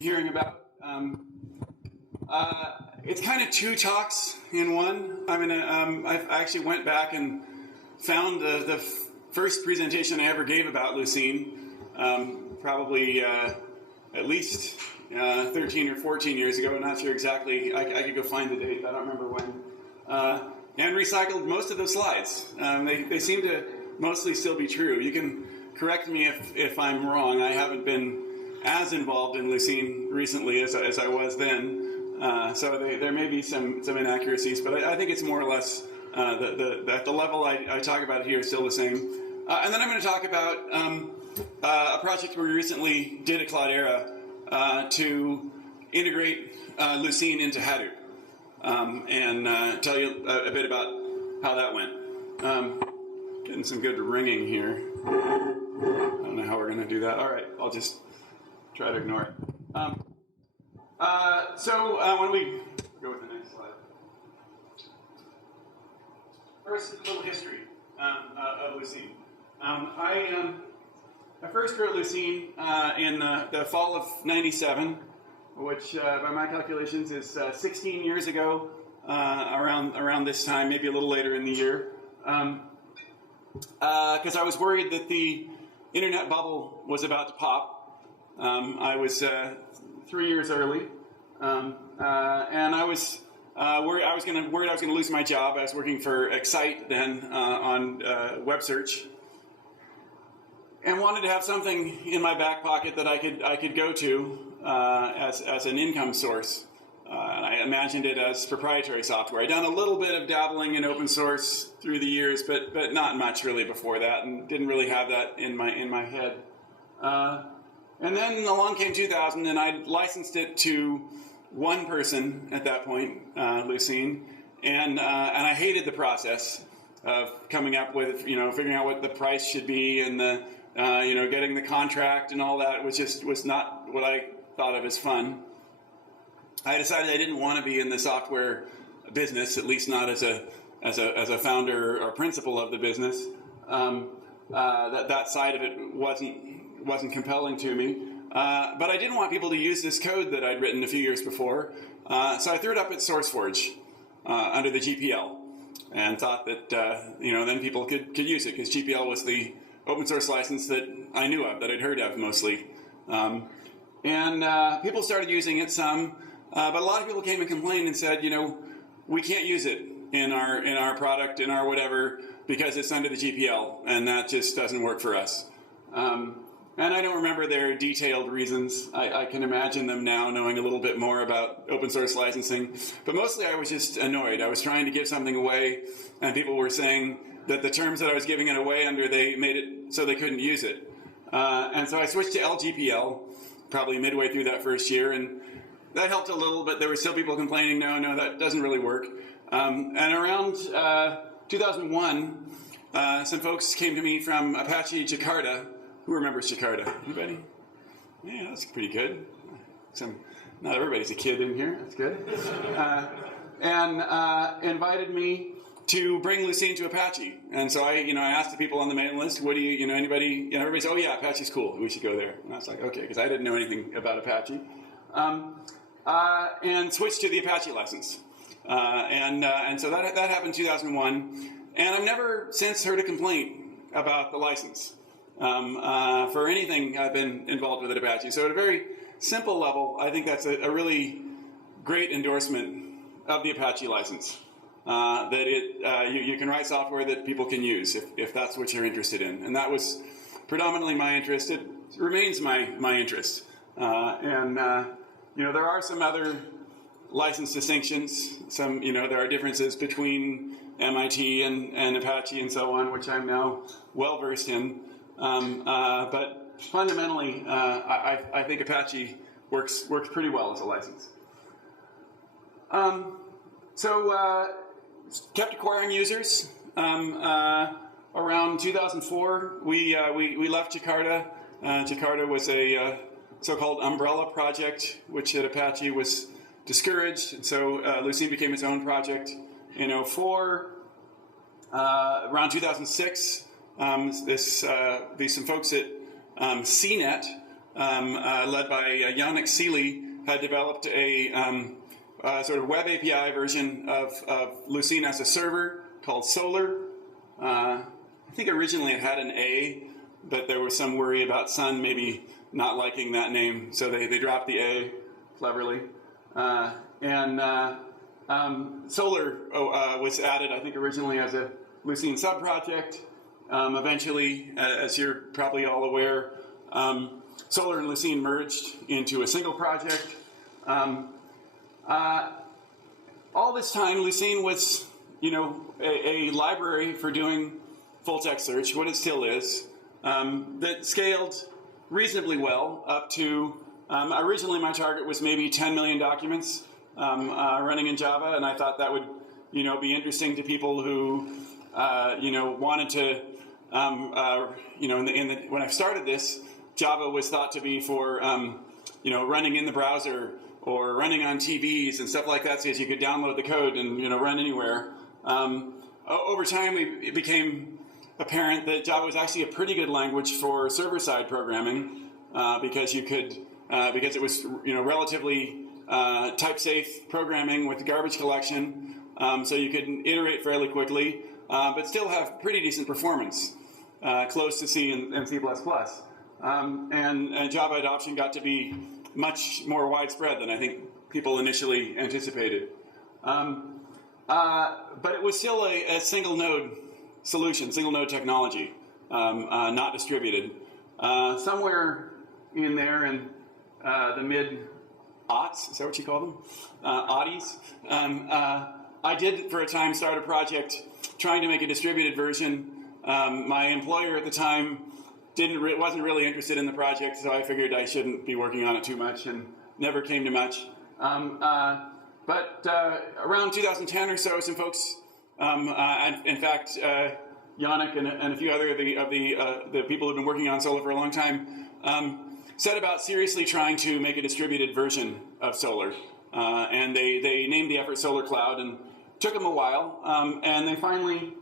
hearing about. It's kind of two talks in one. I actually went back and found the first presentation I ever gave about Lucene, probably at least 13 or 14 years ago. I'm not sure exactly. I could go find the date. I don't remember when. And recycled most of those slides. They seem to mostly still be true. You can correct me if I'm wrong. I haven't been as involved in Lucene recently as I was then. So there may be some inaccuracies, but I think it's more or less the level I talk about here is still the same. And then I'm going to talk about a project we recently did at Cloudera to integrate Lucene into Hadoop, and tell you a bit about how that went. Getting some good ringing here. I don't know how we're going to do that. All right, I'll just try to ignore it. So why don't we go with the next slide? First, a little history of Lucene. I first wrote Lucene in the fall of '97, which by my calculations is 16 years ago, around this time, maybe a little later in the year. Because I was worried that the internet bubble was about to pop. I was 3 years early, and I was worried I was going to lose my job. I was working for Excite then on web search, and wanted to have something in my back pocket that I could go to as an income source. And I imagined it as proprietary software. I'd done a little bit of dabbling in open source through the years, but not much really before that, and didn't really have that in my head. And then along came 2000, and I licensed it to one person at that point, Lucene, and I hated the process of coming up with, figuring out what the price should be, and getting the contract and all that was not what I thought of as fun. I decided I didn't want to be in the software business, at least not as a founder or principal of the business. That side of it wasn't compelling to me. But I didn't want people to use this code that I'd written a few years before. So I threw it up at SourceForge under the GPL, and thought that then people could use it, because GPL was the open source license that I knew of, that I'd heard of mostly. And people started using it some, but a lot of people came and complained and said, we can't use it in our product, in our whatever, because it's under the GPL, and that just doesn't work for us. And I don't remember their detailed reasons. I can imagine them now, knowing a little bit more about open source licensing. But mostly I was just annoyed. I was trying to give something away, and people were saying that the terms that I was giving it away under, they made it so they couldn't use it. And so I switched to LGPL, probably midway through that first year, and that helped a little, but there were still people complaining, no, that doesn't really work. And around 2001, some folks came to me from Apache Jakarta. Who remembers Jakarta? Anybody? Yeah, that's pretty good. Not everybody's a kid in here. That's good. And invited me to bring Lucene to Apache. And so I asked the people on the mailing list, what do anybody, everybody said, oh yeah, Apache's cool. We should go there. And I was like, okay, because I didn't know anything about Apache. And switched to the Apache license. And so that happened in 2001. And I've never since heard a complaint about the license. For anything I've been involved with at Apache. So at a very simple level, I think that's a really great endorsement of the Apache license. That you can write software that people can use if that's what you're interested in. And that was predominantly my interest. It remains my interest. There are some other license distinctions. There are differences between MIT and Apache and so on, which I'm now well versed in. But fundamentally, I think Apache works pretty well as a license. So kept acquiring users. Around 2004, we left Jakarta. Jakarta was a so-called umbrella project, which at Apache was discouraged. And so Lucene became its own project in '04. Around 2006, some folks at CNET led by Yannick Seeley, had developed a sort of web API version of Lucene as a server called Solar. I think originally it had an A, but there was some worry about Sun maybe not liking that name, so they dropped the A cleverly. Solar was added, I think, originally as a Lucene subproject. Eventually, as you're probably all aware, Solar and Lucene merged into a single project. All this time, Lucene was, a library for doing full-text search, what it still is, that scaled reasonably well up to, originally my target was maybe 10 million documents running in Java, and I thought that would, be interesting to people who, wanted to, when I started this, Java was thought to be for, running in the browser or running on TVs and stuff like that, so as you could download the code and, run anywhere. Over time, it became apparent that Java was actually a pretty good language for server-side programming because you could, because it was, relatively type-safe programming with garbage collection, so you could iterate fairly quickly, but still have pretty decent performance, close to C and C++. And Java adoption got to be much more widespread than I think people initially anticipated. But it was still a single node solution, single node technology, not distributed. Somewhere in there in the mid-aughts, is that what you call them? Aughties. I did for a time start a project trying to make a distributed version. My employer at the time wasn't really interested in the project, so I figured I shouldn't be working on it too much, and never came to much. But around 2010 or so, some folks, in fact, Yannick and a few other of the people who've been working on Solar for a long time, set about seriously trying to make a distributed version of Solar. And they named the effort Solar Cloud, and took them a while. And they finally,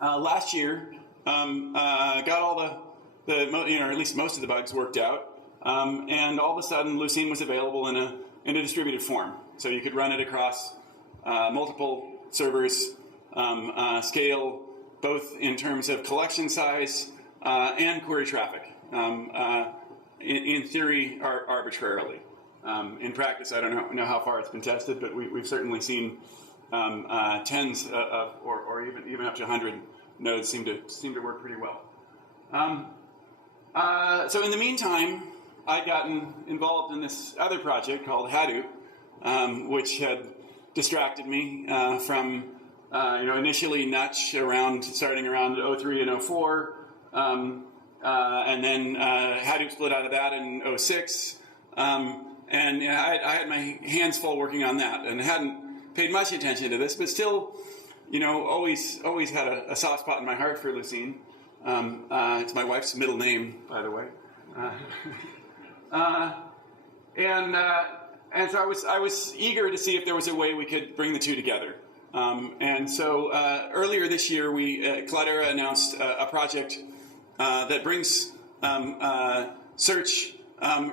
last year, got all or at least most of the bugs worked out. And all of a sudden, Lucene was available in a distributed form. So you could run it across multiple servers, scale both in terms of collection size and query traffic. In theory, arbitrarily. In practice, I don't know how far it's been tested, but we've certainly seen tens of, or even up to 100 nodes seem to work pretty well. So in the meantime, I'd gotten involved in this other project called Hadoop, which had distracted me from, initially Nutch starting around 03 and 04, and then Hadoop split out of that in 06, and I had my hands full working on that, and hadn't paid much attention to this, but still, always had a soft spot in my heart for Lucene. It's my wife's middle name, by the way. And so I was eager to see if there was a way we could bring the two together. And so earlier this year, Cloudera announced a project that brings search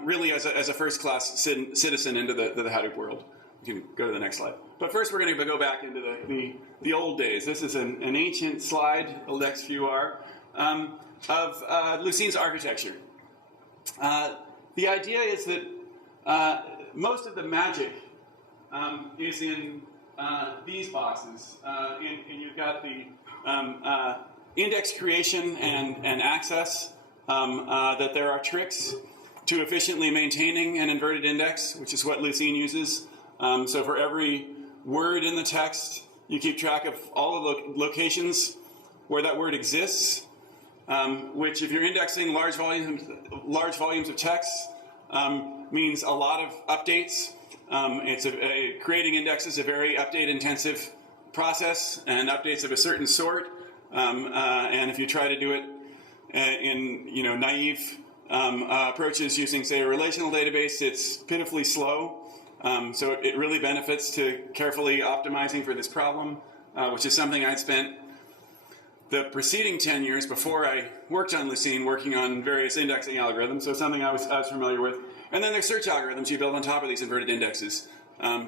really as a first-class citizen into the Hadoop world. You can go to the next slide. But first, we're going to go back into the old days. This is an ancient slide, the next few are, of Lucene's architecture. The idea is that most of the magic is in these boxes. And you've got the index creation and access, that there are tricks to efficiently maintaining an inverted index, which is what Lucene uses. So for every word in the text, you keep track of all of the locations where that word exists, which if you're indexing large volumes of text, means a lot of updates. Creating index is a very update-intensive process, and updates of a certain sort. And if you try to do it in naive approaches using, say, a relational database, it's pitifully slow. So it really benefits to carefully optimizing for this problem, which is something I'd spent the preceding 10 years before I worked on Lucene, working on various indexing algorithms, so something I was familiar with. And then there's search algorithms you build on top of these inverted indexes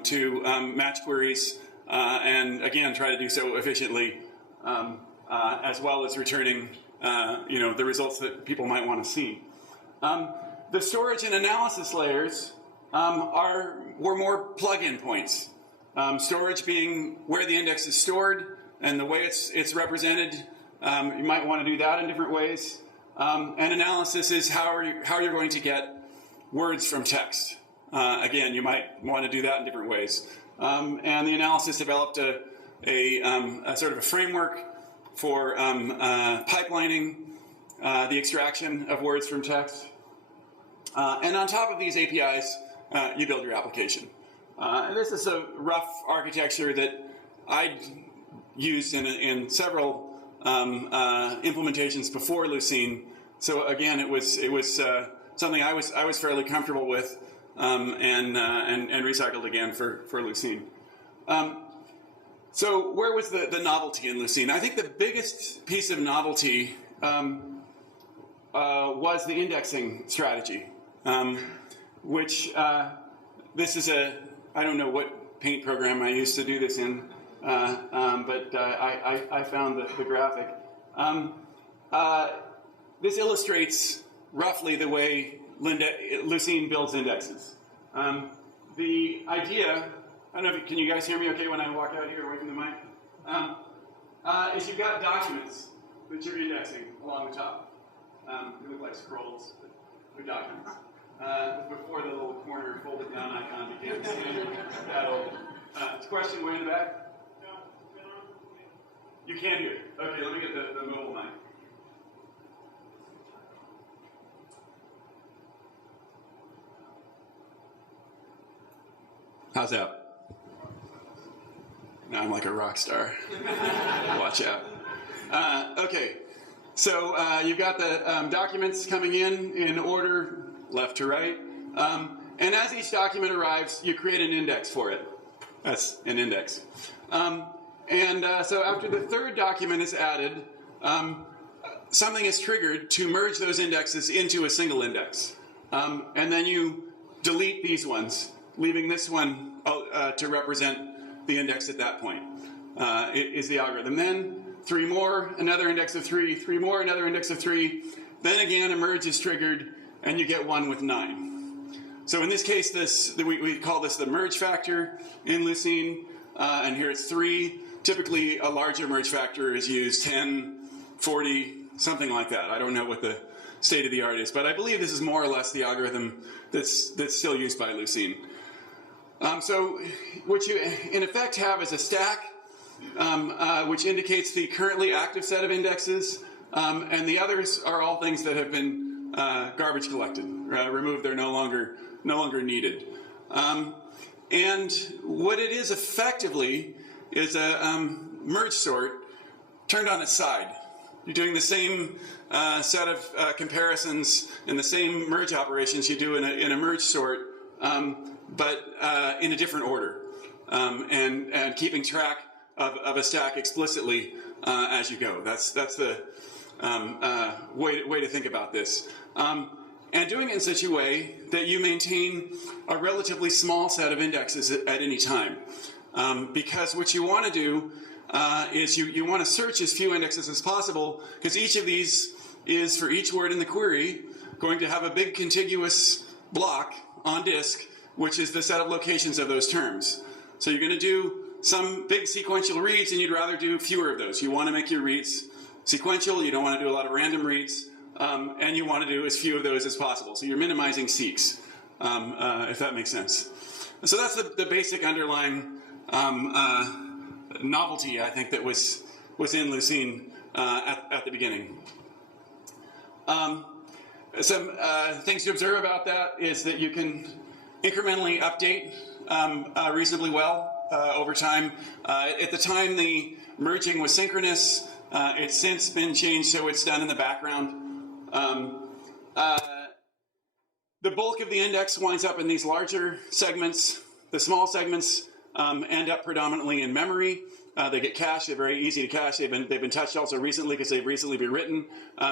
to match queries and, again, try to do so efficiently as well as returning the results that people might want to see. The storage and analysis layers were more plug-in points. Storage being where the index is stored and the way it's represented. You might want to do that in different ways. And analysis is how you're going to get words from text. Again, you might want to do that in different ways. And the analysis developed a sort of a framework for pipelining the extraction of words from text. And on top of these APIs, you build your application. And this is a rough architecture that I'd used in several implementations before Lucene. So again, it was something I was fairly comfortable with, and recycled again for Lucene. So where was the novelty in Lucene? I think the biggest piece of novelty was the indexing strategy, which this is I don't know what paint program I used to do this in, but I found the graphic. This illustrates roughly the way Lucene builds indexes. The idea, I don't know, can you guys hear me okay when I walk out here away from the mic? Is you've got documents that you're indexing along the top. They look like scrolls, but they're documents. Before the little corner folded down icon became that old. Question way in the back? You can't hear. Okay, let me get the mobile mic. How's that? Now I'm like a rock star. Watch out. Okay, so you've got the documents coming in order, left to right. And as each document arrives, you create an index for it. That's an index. So after the third document is added, something is triggered to merge those indexes into a single index. And then you delete these ones, leaving this one to represent the index at that point. Is the algorithm. Then 3 more, another index of 3, 3 more, another index of 3. Then again, a merge is triggered, and you get one with 9. So in this case, we call this the merge factor in Lucene, and here it's 3. Typically, a larger merge factor is used, 10, 40, something like that. I don't know what the state of the art is, but I believe this is more or less the algorithm that's still used by Lucene. So what you, in effect, have is a stack, which indicates the currently active set of indexes, and the others are all things that have been garbage collected, removed. They're no longer needed. And what it is effectively is a merge sort turned on its side. You're doing the same set of comparisons and the same merge operations you do in a merge sort, but in a different order, and keeping track of a stack explicitly as you go. That's the way to think about this. And doing it in such a way that you maintain a relatively small set of indexes at any time. Because what you want to do is you want to search as few indexes as possible, because each of these is, for each word in the query, going to have a big contiguous block on disk, which is the set of locations of those terms. So you're going to do some big sequential reads, and you'd rather do fewer of those. You want to make your reads sequential. You don't want to do a lot of random reads. And you want to do as few of those as possible. So you're minimizing seeks, if that makes sense. So that's the basic underlying novelty, I think, that was in Lucene at the beginning. Some things to observe about that is that you can incrementally update reasonably well over time. At the time, the merging was synchronous. It's since been changed so it's done in the background. The bulk of the index winds up in these larger segments. The small segments end up predominantly in memory. They get cached. They're very easy to cache. They've been touched also recently because they've recently been written.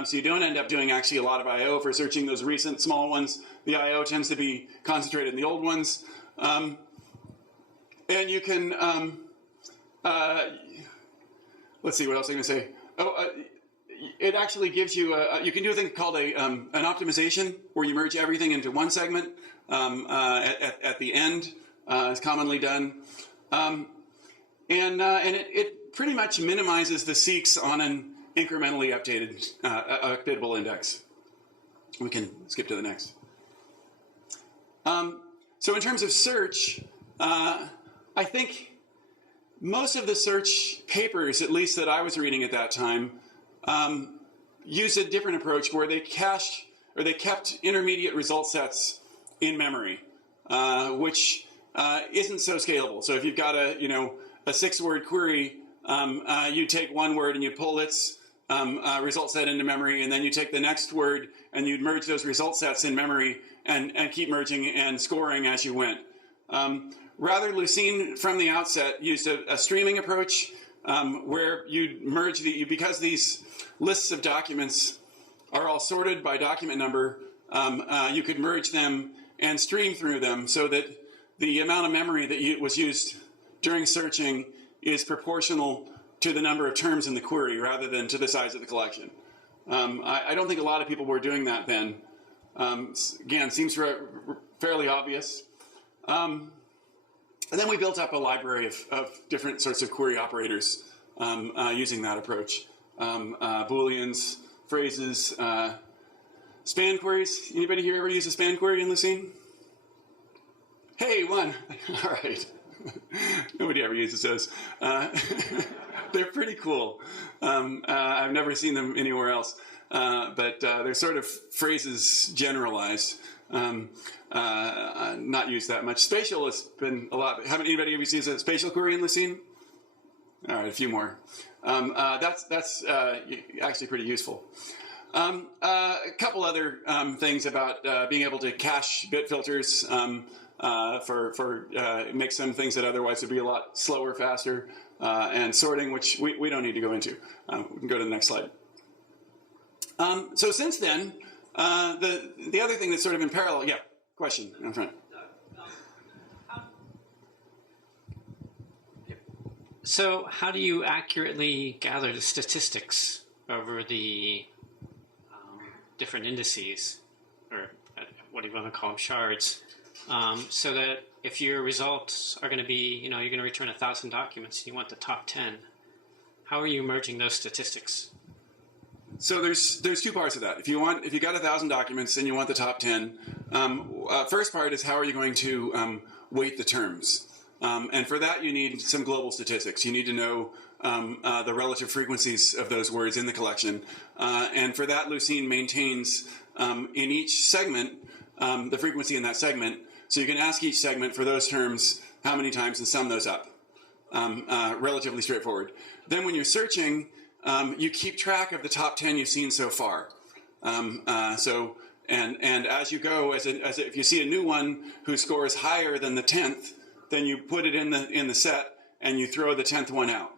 So you don't end up doing actually a lot of I/O for searching those recent small ones. The I/O tends to be concentrated in the old ones. And you can, let's see, what else I'm going to say. It actually gives you, you can do a thing called an optimization where you merge everything into one segment at the end. It's commonly done. And it pretty much minimizes the seeks on an incrementally updatable index. We can skip to the next. So in terms of search, I think most of the search papers, at least that I was reading at that time, used a different approach where they cached or they kept intermediate result sets in memory, which isn't so scalable. So if you've got a 6-word query, you take one word and you pull its result set into memory, and then you take the next word and you'd merge those result sets in memory and keep merging and scoring as you went. Rather, Lucene from the outset used a streaming approach where you'd merge because these lists of documents are all sorted by document number, you could merge them and stream through them so that the amount of memory that was used during searching is proportional to the number of terms in the query rather than to the size of the collection. I don't think a lot of people were doing that then. Again, seems fairly obvious. And then we built up a library of different sorts of query operators using that approach. Booleans, phrases, span queries. Anybody here ever use a span query in Lucene? Hey, one. All right. Nobody ever uses those. They're pretty cool. I've never seen them anywhere else. But they're sort of phrases generalized. Not used that much. Spatial has been a lot. Haven't anybody ever used a spatial query in Lucene? All right, a few more. That's actually pretty useful. A couple other things about being able to cache bit filters for make some things that otherwise would be a lot slower, faster, and sorting, which we don't need to go into. We can go to the next slide. So since then, the other thing that's sort of in parallel, yeah, question in front. So how do you accurately gather the statistics over the different indices, or what do you want to call them, shards, so that if your results are going to be, you're going to return 1,000 documents and you want the top 10, how are you merging those statistics? So there's two parts of that. If you got 1,000 documents and you want the top 10, first part is how are you going to weight the terms? And for that, you need some global statistics. You need to know the relative frequencies of those words in the collection. And for that, Lucene maintains in each segment the frequency in that segment. So you can ask each segment for those terms how many times and sum those up. Relatively straightforward. Then when you're searching, you keep track of the top 10 you've seen so far. And as you go, if you see a new one who scores higher than the 10th, then you put it in the set and you throw the 10th one out.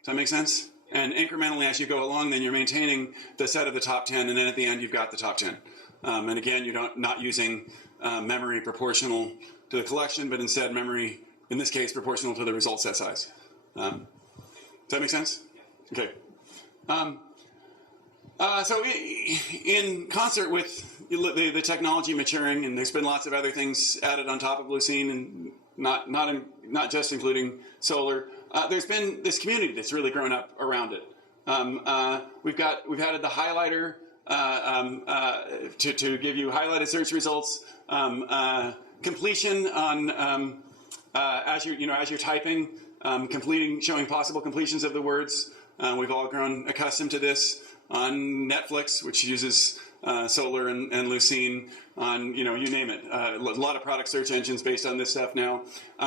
Does that make sense? And incrementally as you go along, then you're maintaining the set of the top 10, and then at the end you've got the top 10. And again, you're not using memory proportional to the collection, but instead memory, in this case, proportional to the result set size. Does that make sense? Okay. So in concert with the technology maturing, and there's been lots of other things added on top of Lucene, and not just including Solar, there's been this community that's really grown up around it. We've added the highlighter to give you highlighted search results, completion on as you're typing, showing possible completions of the words. We've all grown accustomed to this on Netflix, which uses Solar and Lucene, on you name it. A lot of product search engines based on this stuff now.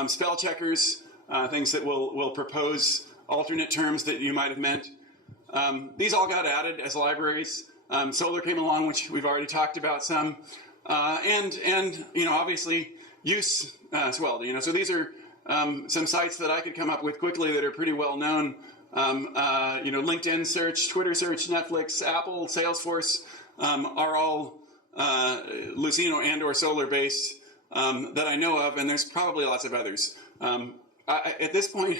Spell checkers, things that will propose alternate terms that you might have meant. These all got added as libraries. Solar came along, which we've already talked about some, and obviously use as well. So these are some sites that I could come up with quickly that are pretty well known. LinkedIn search, Twitter search, Netflix, Apple, Salesforce are all Lucene and or Solar based that I know of, and there's probably lots of others. At this point,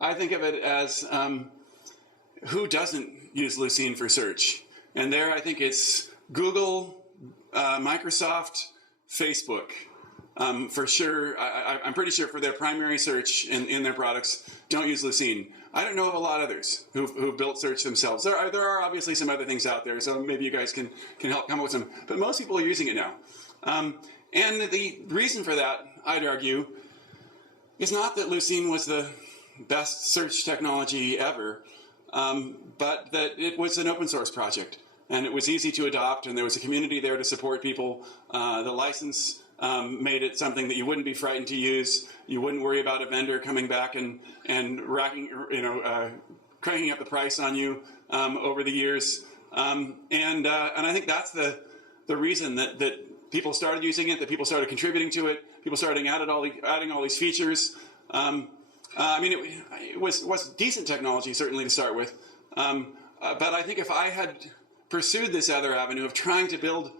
I think of it as who doesn't use Lucene for search? And there I think it's Google, Microsoft, Facebook. For sure, I'm pretty sure for their primary search in their products, don't use Lucene. I don't know of a lot of others who've built search themselves. There are obviously some other things out there, so maybe you guys can help come up with some. But most people are using it now. And the reason for that, I'd argue, is not that Lucene was the best search technology ever, but that it was an open source project. And it was easy to adopt, and there was a community there to support people. The license made it something that you wouldn't be frightened to use. You wouldn't worry about a vendor coming back and cranking up the price on you over the years. And I think that's the reason that people started using it, that people started contributing to it, people started adding all these features. It was decent technology, certainly, to start with. But I think if I had pursued this other avenue of trying to build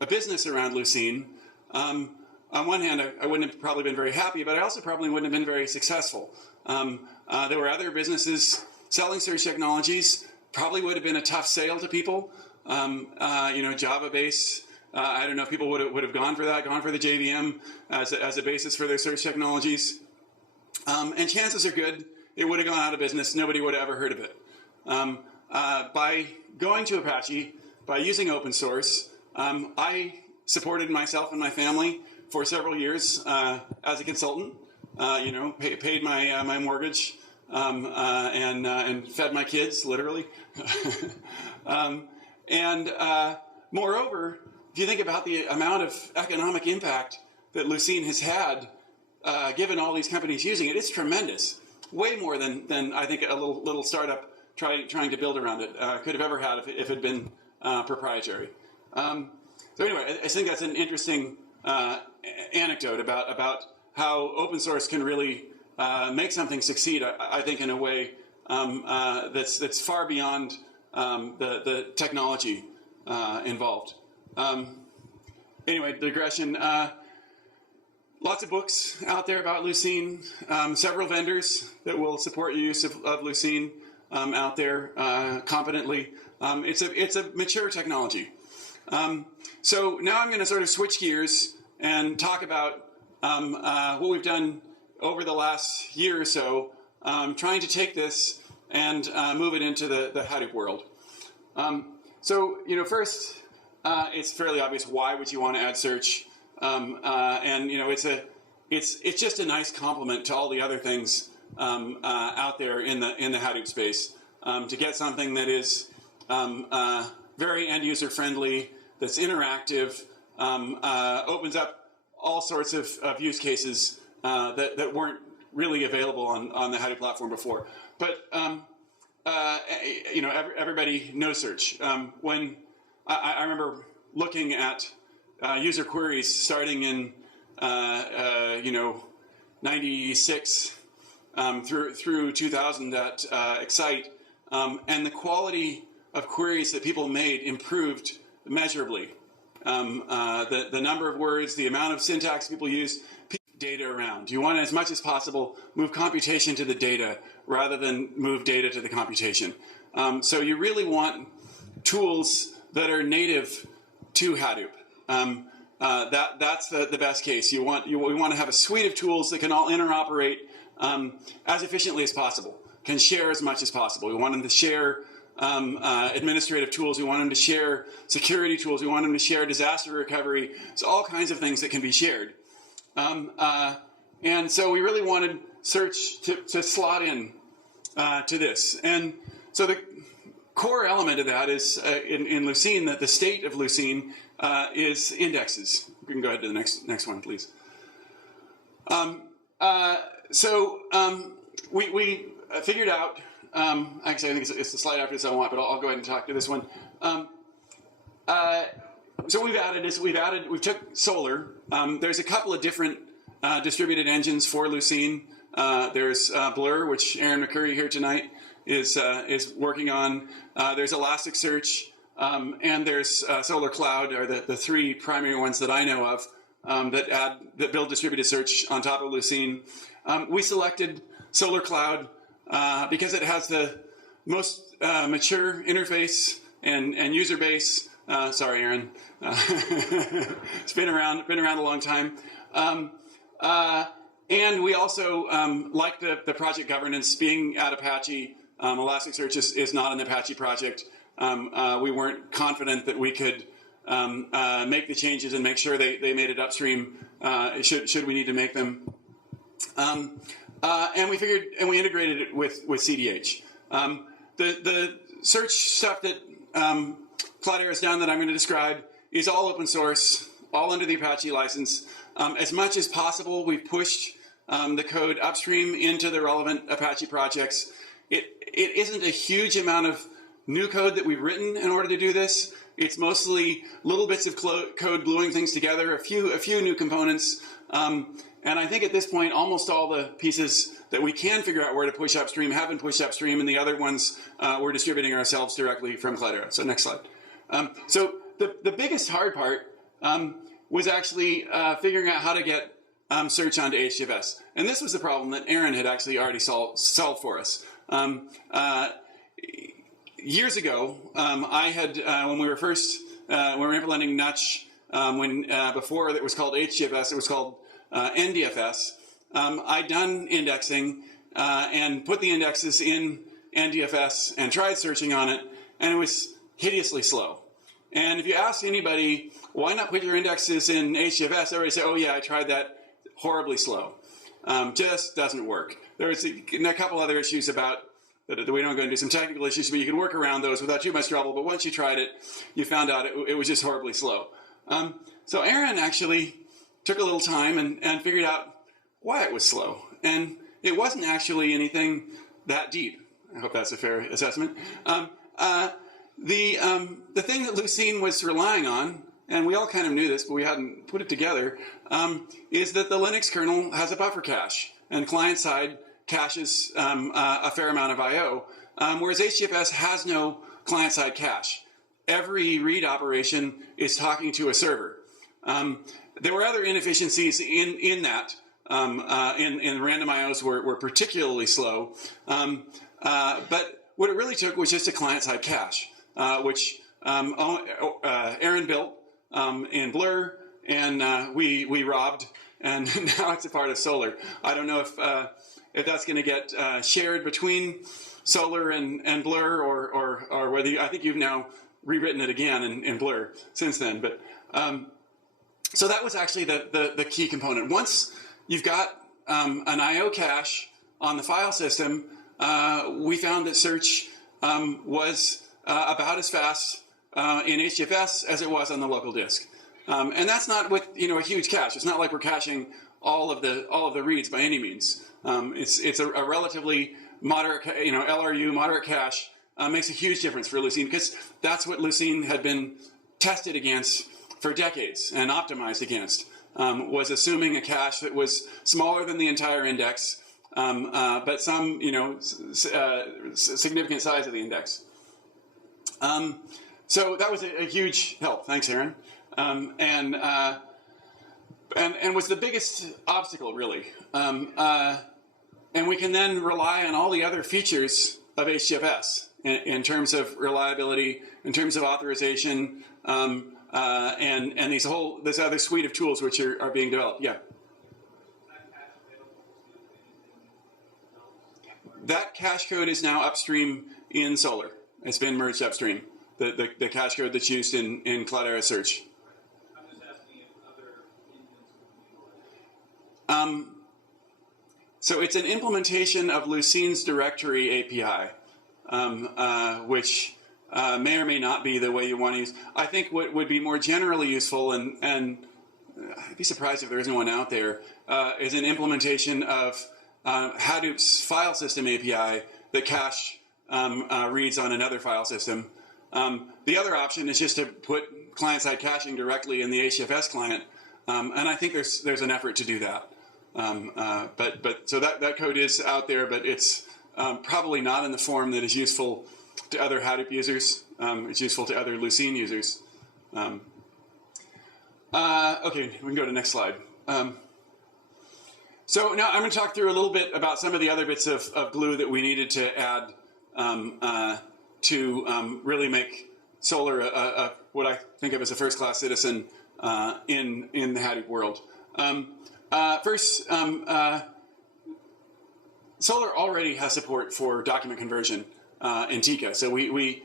a business around Lucene, on one hand, I wouldn't have probably been very happy, but I also probably wouldn't have been very successful. There were other businesses selling search technologies, probably would have been a tough sale to people. Java-based, I don't know if people would have gone for the JVM as a basis for their search technologies. And chances are good it would have gone out of business. Nobody would have ever heard of it. By going to Apache, by using open source, I supported myself and my family for several years as a consultant. Paid my mortgage and fed my kids, literally. Moreover, if you think about the amount of economic impact that Lucene has had, given all these companies using it, it's tremendous. Way more than I think a little startup trying to build around it could have ever had if it had been proprietary. So anyway, I think that's an interesting anecdote about how open source can really make something succeed. I think in a way that's far beyond the technology involved. Anyway, digression. Lots of books out there about Lucene. Several vendors that will support your use of Lucene out there competently. It's a mature technology. So now I'm going to sort of switch gears and talk about what we've done over the last year or so, trying to take this and move it into the Hadoop world. First, it's fairly obvious why would you want to add search, it's just a nice complement to all the other things out there in the Hadoop space, to get something that is very end user friendly, that's interactive, opens up all sorts of use cases that weren't really available on the Hadoop platform before. But everybody knows search. When I remember looking at user queries starting in 96 through 2000 at Excite, and the quality of queries that people made improved measurably. The number of words, the amount of syntax people use, data around. You want to, as much as possible, move computation to the data rather than move data to the computation. So you really want tools that are native to Hadoop. That's the best case. We want to have a suite of tools that can all interoperate as efficiently as possible, can share as much as possible. We want them to share administrative tools. We want them to share security tools. We want them to share disaster recovery. So all kinds of things that can be shared. And so we really wanted search to slot in to this. And so the core element of that is in Lucene, that the state of Lucene is indexes. We can go ahead to the next one, please. We figured out, actually I think it's the slide after this I want, but I'll go ahead and talk to this one. So we've took Solar. There's a couple of different distributed engines for Lucene. There's Blur, which Aaron McCurry here tonight is working on. There's Elasticsearch, and there's Solar Cloud are the three primary ones that I know of that build distributed search on top of Lucene. We selected Solar Cloud because it has the most mature interface and user base. Sorry, Aaron. It's been around a long time. And we also like the project governance being at Apache. Elasticsearch is not an Apache project. We weren't confident that we could make the changes and make sure they made it upstream should we need to make them. And we integrated it with CDH. The search stuff that Cloudera has done that I'm going to describe is all open source, all under the Apache license. As much as possible, we've pushed the code upstream into the relevant Apache projects. It isn't a huge amount of new code that we've written in order to do this. It's mostly little bits of code gluing things together, a few new components. And I think at this point, almost all the pieces that we can figure out where to push upstream have been pushed upstream, and the other ones we're distributing ourselves directly from Cloudera. So next slide. So the biggest hard part was actually figuring out how to get search onto HDFS. And this was the problem that Aaron had actually already solved for us. Years ago, I had, when we were implementing Nutch, before it was called HDFS, it was called NDFS. I'd done indexing and put the indexes in NDFS and tried searching on it, and it was hideously slow. And if you ask anybody, why not put your indexes in HDFS, everybody say, oh yeah, I tried that, horribly slow. Just doesn't work. There's a couple other issues about that we don't go into some technical issues, but you can work around those without too much trouble. But once you tried it, you found out it was just horribly slow. So Aaron actually took a little time and figured out why it was slow. And it wasn't actually anything that deep. I hope that's a fair assessment. The thing that Lucene was relying on, and we all kind of knew this, but we hadn't put it together, is that the Linux kernel has a buffer cache, and client-side caches a fair amount of I/O, whereas HDFS has no client-side cache. Every read operation is talking to a server. There were other inefficiencies in that. In random IOs were particularly slow, but what it really took was just a client-side cache, which Aaron built in Blur, and we robbed, and now it's a part of Solar. I don't know if that's going to get shared between Solar and Blur, or whether I think you've now rewritten it again in Blur since then. But so that was actually the key component. Once you've got an I/O cache on the file system, we found that search was about as fast in HDFS as it was on the local disk, and that's not with a huge cache. It's not like we're caching all of the reads by any means. It's a relatively moderate, LRU moderate cache makes a huge difference for Lucene, because that's what Lucene had been tested against for decades and optimized against. Was assuming a cache that was smaller than the entire index, but some significant size of the index. So that was a huge help. Thanks, Aaron. And was the biggest obstacle, really. And we can then rely on all the other features of HDFS in terms of reliability, in terms of authorization, and this other suite of tools which are being developed. Yeah. That cache code is now upstream in Solar. It's been merged upstream. The cache code that's used in Cloudera Search. I'm just asking if other implements would be So it's an implementation of Lucene's directory API, which may or may not be the way you want to use. I think what would be more generally useful, and I'd be surprised if there isn't one out there, is an implementation of Hadoop's file system API that cache reads on another file system. The other option is just to put client-side caching directly in the HDFS client, and I think there's an effort to do that. So that code is out there, but it's probably not in the form that is useful to other Hadoop users. It's useful to other Lucene users. Okay, we can go to the next slide. So now I'm going to talk through a little bit about some of the other bits of glue that we needed to add to really make Solar what I think of as a first-class citizen in the Hadoop world. First, Solar already has support for document conversion in Tika, so we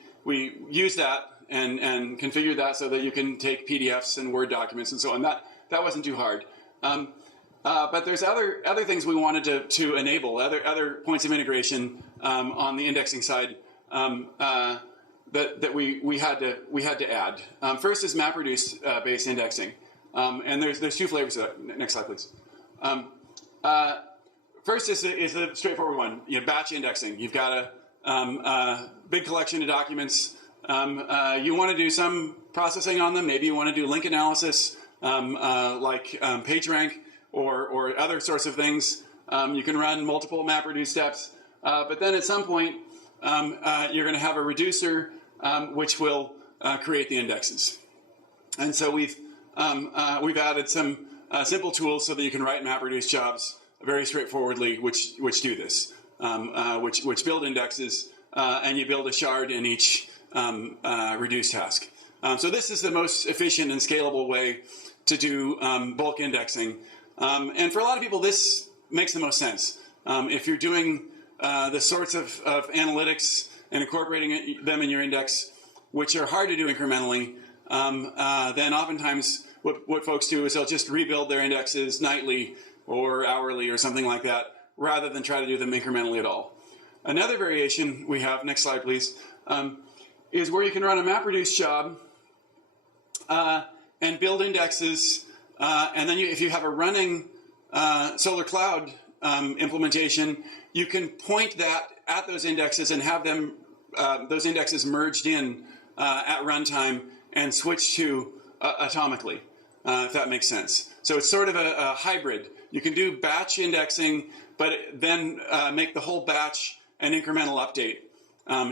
use that and configure that so that you can take PDFs and Word documents and so on. That wasn't too hard. But there's other things we wanted to enable, other points of integration on the indexing side that we had to add. First is MapReduce based indexing, and there's two flavors of that. Next slide, please. First is a straightforward one. Batch indexing. You've got a big collection of documents. You want to do some processing on them. Maybe you want to do link analysis, like PageRank or other sorts of things. You can run multiple MapReduce steps, but then at some point you're going to have a reducer which will create the indexes. And so we've added some simple tools so that you can write MapReduce jobs very straightforwardly, which do this, which build indexes, and you build a shard in each reduce task. So this is the most efficient and scalable way to do bulk indexing. And for a lot of people, this makes the most sense. If you're doing the sorts of analytics and incorporating them in your index, which are hard to do incrementally, then oftentimes what folks do is they'll just rebuild their indexes nightly or hourly or something like that, rather than try to do them incrementally at all. Another variation we have, next slide please, is where you can run a MapReduce job and build indexes, and then if you have a running Solar Cloud implementation, you can point that at those indexes and have them those indexes merged in at runtime and switch to atomically, if that makes sense. So it's sort of a hybrid. You can do batch indexing, but then make the whole batch an incremental update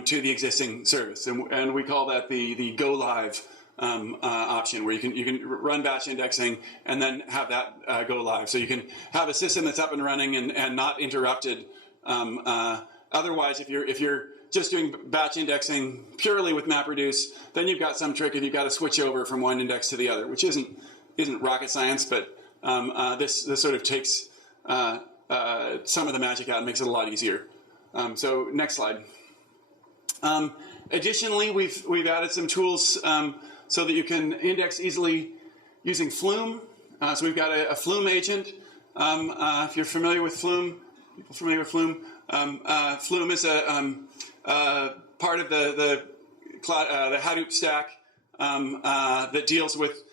to the existing service, and we call that the go live option, where you can run batch indexing and then have that go live. So you can have a system that's up and running and not interrupted. Otherwise, if you're just doing batch indexing purely with MapReduce, then you've got some trick if you've got to switch over from one index to the other, which isn't rocket science, but this sort of takes some of the magic out and makes it a lot easier. So next slide. Additionally, we've added some tools so that you can index easily using Flume. So we've got a Flume agent. If you're familiar with Flume, people familiar with Flume? Flume is a part of the Hadoop stack that deals with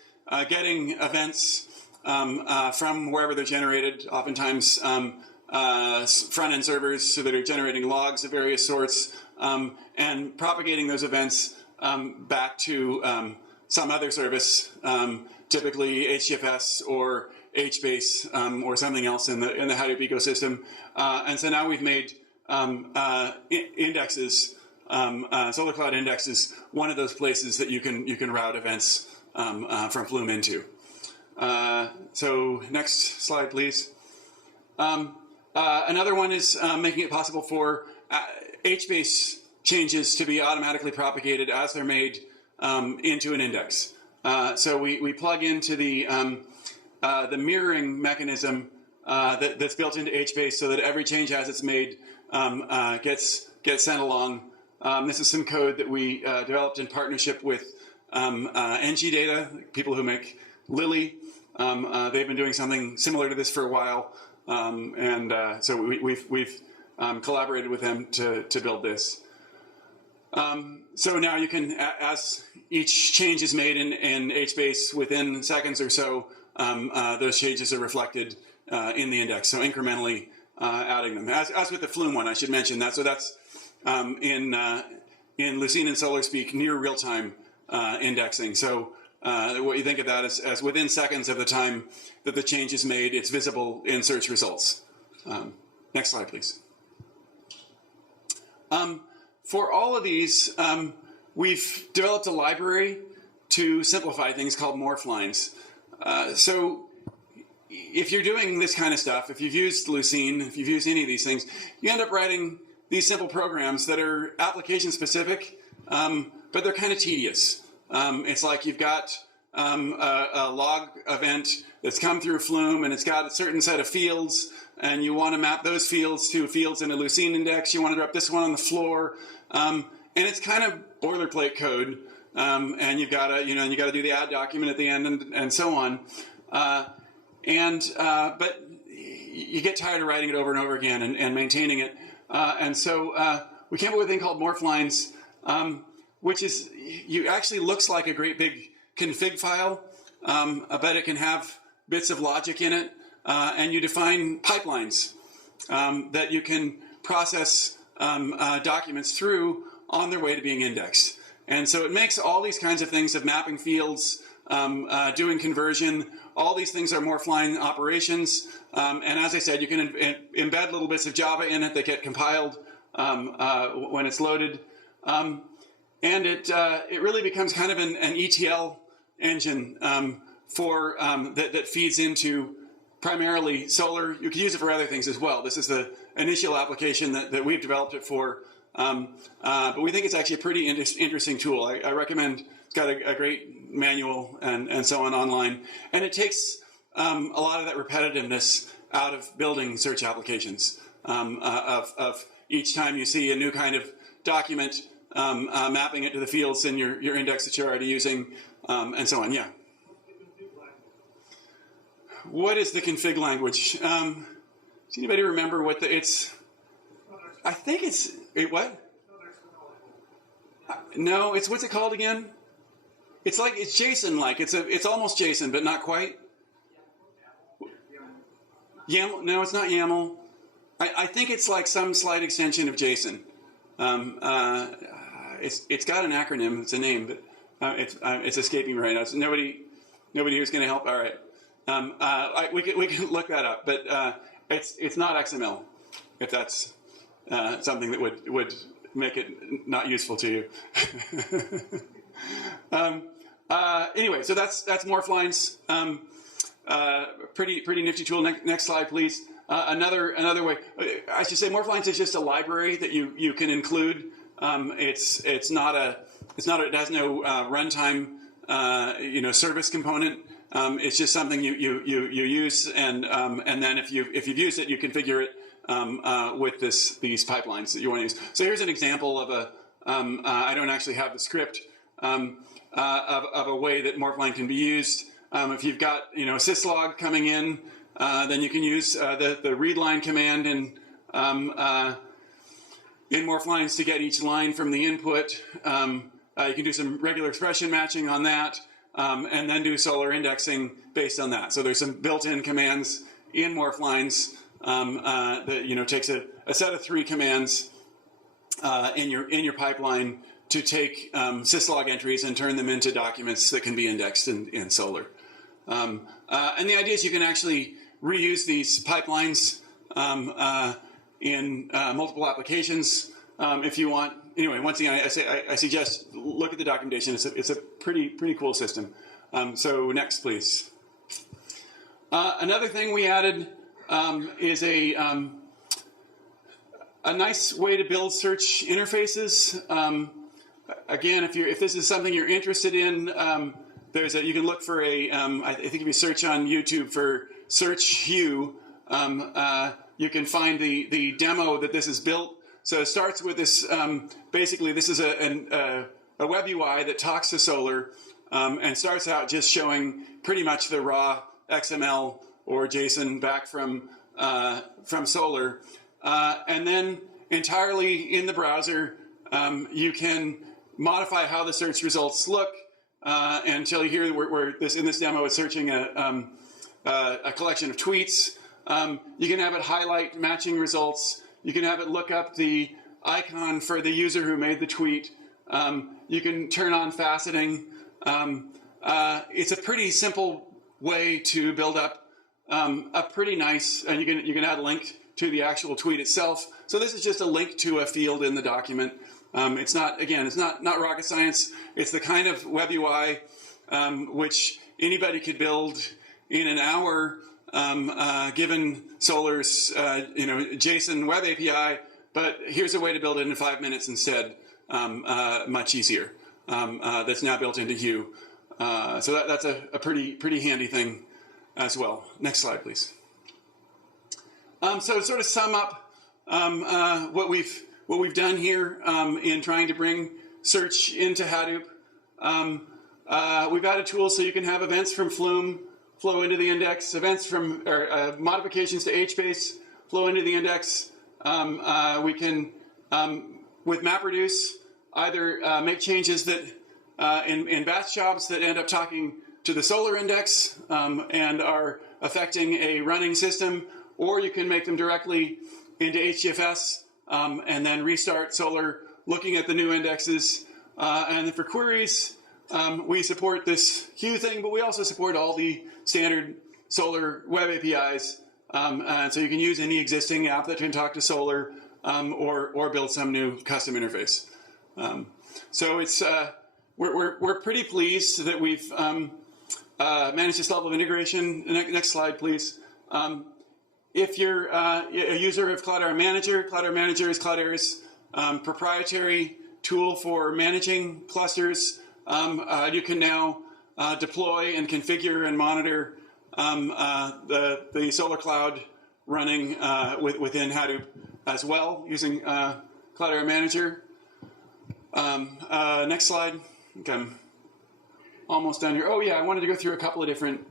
getting events from wherever they're generated, oftentimes front-end servers that are generating logs of various sorts, and propagating those events back to some other service, typically HDFS or HBase or something else in the Hadoop ecosystem. And so now we've made indexes, Solar Cloud indexes, one of those places that you can route events from Flume into. So next slide, please. Another one is making it possible for HBase changes to be automatically propagated as they're made into an index. So we plug into the mirroring mechanism that's built into HBase so that every change as it's made gets sent along. This is some code that we developed in partnership with NG Data, people who make Lily. They've been doing something similar to this for a while, so we've collaborated with them to build this. So now you can, as each change is made in HBase within seconds or so, those changes are reflected in the index, so incrementally adding them. As with the Flume one, I should mention that. So that's in Lucene and Solar speak near real-time indexing. So what you think of that as within seconds of the time that the change is made, it's visible in search results. Next slide, please. For all of these, we've developed a library to simplify things called morph lines. So if you're doing this kind of stuff, if you've used Lucene, if you've used any of these things, you end up writing these simple programs that are application specific, but they're kind of tedious. It's like you've got a log event that's come through Flume, and it's got a certain set of fields, and you want to map those fields to fields in a Lucene index. You want to drop this one on the floor, and it's kind of boilerplate code. And you've got to, you got to do the add document at the end, and so on. But you get tired of writing it over and over again and maintaining it. And so we came up with a thing called morph lines, which is actually looks like a great big config file, but it can have bits of logic in it, and you define pipelines that you can process documents through on their way to being indexed. And so it makes all these kinds of things of mapping fields, doing conversion. All these things are morph line operations. And as I said, you can embed little bits of Java in it that get compiled when it's loaded. And it really becomes kind of an ETL engine that feeds into primarily Solar. You can use it for other things as well. This is the initial application that we've developed it for. But we think it's actually a pretty interesting tool. I recommend. It's got a great manual and so on online, and it takes a lot of that repetitiveness out of building search applications. Of each time you see a new kind of document, mapping it to the fields in your index that you're already using, and so on. Yeah. What is the config language? Does anybody remember what it's? I think it's what? No, it's what's it called again? It's JSON-like. It's almost JSON, but not quite. YAML? No, it's not YAML. I think it's like some slight extension of JSON. It's got an acronym. It's a name, but it's escaping me right now. So nobody here's going to help. All right, we can look that up, but it's not XML. If that's something that would make it not useful to you. Anyway, so that's morph lines. Pretty nifty tool. Next slide, please. Another way, I should say, morph lines is just a library that you can include. It has no runtime service component. It's just something you use, and then if you've used it, you configure it with these pipelines that you want to use. So here's an example of I don't actually have the script of a way that morphline can be used. If you've got syslog coming in, then you can use the read line command in morphlines to get each line from the input. You can do some regular expression matching on that, and then do Solar indexing based on that. So there's some built-in commands in morphlines that takes a set of 3 commands in your pipeline to take syslog entries and turn them into documents that can be indexed in Solar. And the idea is you can actually reuse these pipelines in multiple applications if you want. Anyway, once again, I suggest look at the documentation. It's a pretty cool system. So next, please. Another thing we added is a nice way to build search interfaces. Again, if this is something you're interested in, you can look for I think if you search on YouTube for Search Hue, you can find the demo that this is built. So it starts with this. Basically, this is a web UI that talks to Solar and starts out just showing pretty much the raw XML or JSON back from Solar, and then entirely in the browser, you can modify how the search results look until you hear where in this demo it's searching a collection of tweets. You can have it highlight matching results. You can have it look up the icon for the user who made the tweet. You can turn on faceting. it's a pretty simple way to build up a pretty nice, and you can add a link to the actual tweet itself. So this is just a link to a field in the document. It's not, again, it's not rocket science. It's the kind of web UI which anybody could build in an hour, given Solar's JSON web API. But here's a way to build it in 5 minutes instead, much easier. That's now built into Hue. So that's a pretty handy thing as well. Next slide, please. So to sort of sum up what we've done here in trying to bring search into Hadoop, we've added tools so you can have events from Flume flow into the index, events from modifications to HBase flow into the index. We can, with MapReduce, either make changes that in batch jobs that end up talking to the Solar index and are affecting a running system, or you can make them directly into HDFS and then restart Solar looking at the new indexes. And then for queries, we support this Hue thing, but we also support all the standard Solar web APIs. And so you can use any existing app that can talk to Solar or build some new custom interface. So it's we're pretty pleased that we've managed this level of integration. Next slide, please. If you're a user of Cloudera Manager is Cloudera's proprietary tool for managing clusters. You can now deploy and configure and monitor the Solar Cloud running within Hadoop as well using Cloudera Manager. Next slide. Okay, I'm almost done here. Oh yeah, I wanted to go through a couple of different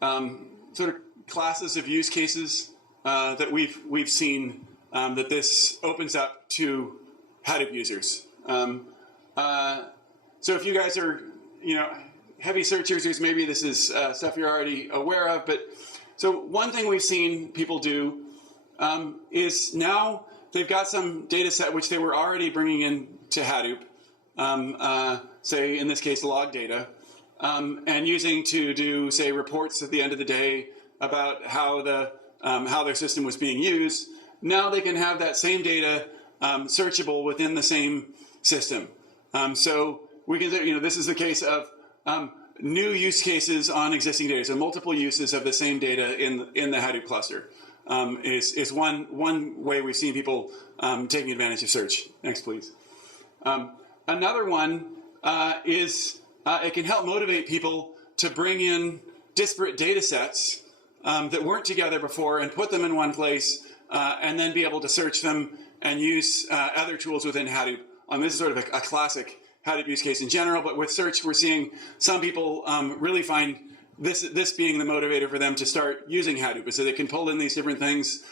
sort of classes of use cases that we've seen that this opens up to Hadoop users. So if you guys are, heavy search users, maybe this is stuff you're already aware of. But so one thing we've seen people do is now they've got some data set which they were already bringing in to Hadoop, say in this case log data, and using to do say reports at the end of the day about how their system was being used. Now they can have that same data searchable within the same system. So we can, this is the case of new use cases on existing data. So multiple uses of the same data in the Hadoop cluster is one way we've seen people taking advantage of search. Next, please. Another one is it can help motivate people to bring in disparate data sets that weren't together before and put them in one place and then be able to search them and use other tools within Hadoop. This is sort of a classic Hadoop use case in general, but with search, we're seeing some people really find this being the motivator for them to start using Hadoop, so they can pull in these different things,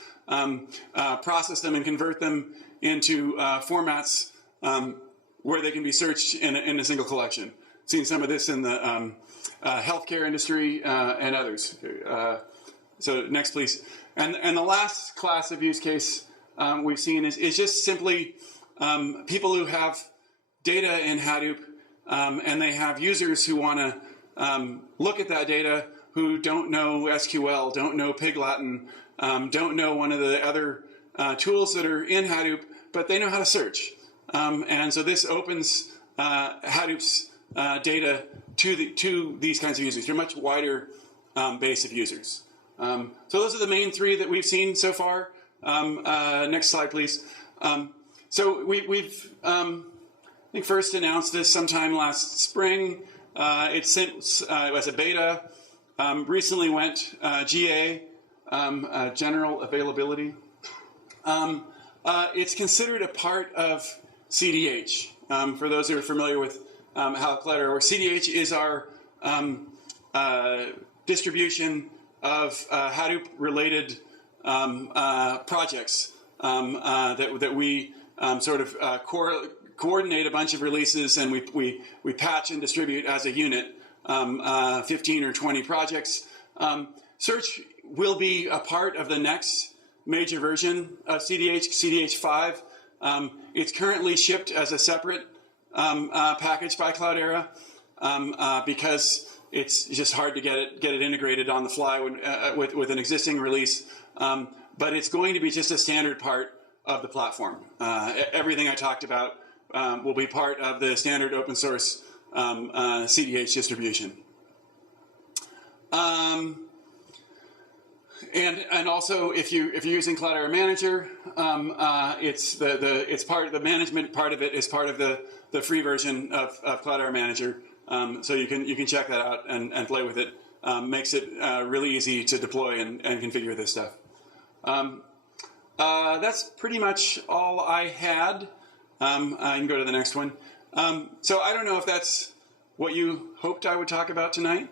process them, and convert them into formats where they can be searched in a single collection. Seen some of this in the healthcare industry and others. So next, please. And the last class of use case we've seen is just simply people who have data in Hadoop and they have users who want to look at that data who don't know SQL, don't know Pig Latin, don't know one of the other tools that are in Hadoop, but they know how to search. And so this opens Hadoop's data to these kinds of users, to a much wider base of users. So those are the main three that we've seen so far. Next slide, please. So we've I think first announced this sometime last spring. It's since as a beta. Recently went GA, general availability. It's considered a part of CDH. For those who are familiar with how Cloudera works, CDH is our distribution of Hadoop-related projects that we sort of coordinate a bunch of releases, and we patch and distribute as a unit, 15 or 20 projects. Search will be a part of the next major version of CDH, CDH 5. It's currently shipped as a separate package by Cloudera. because it's just hard to get it integrated on the fly with an existing release. But it's going to be just a standard part of the platform. Everything I talked about will be part of the standard open source CDH distribution. And also, if you're using Cloudera Manager, it's part of the management part of it is part of the free version of Cloudera Manager. So you can check that out and play with it. Makes it really easy to deploy and configure this stuff. That's pretty much all I had. I can go to the next one. So I don't know if that's what you hoped I would talk about tonight.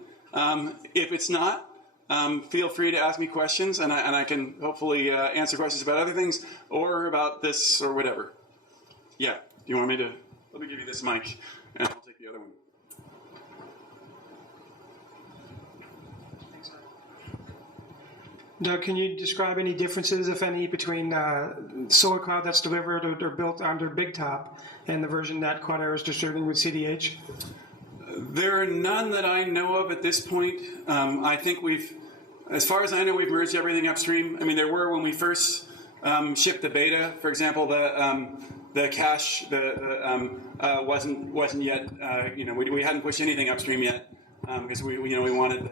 If it's not, feel free to ask me questions, and I can hopefully answer questions about other things or about this or whatever. Yeah, do you want me to? Let me give you this mic, and I'll take the other one. Doug, can you describe any differences, if any, between Solar Cloud that's delivered or built under Big Top and the version that Cloudera is distributing with CDH? There are none that I know of at this point. I think as far as I know, we've merged everything upstream. I mean, there were when we first shipped the beta, for example, the cache wasn't yet. We hadn't pushed anything upstream yet because we wanted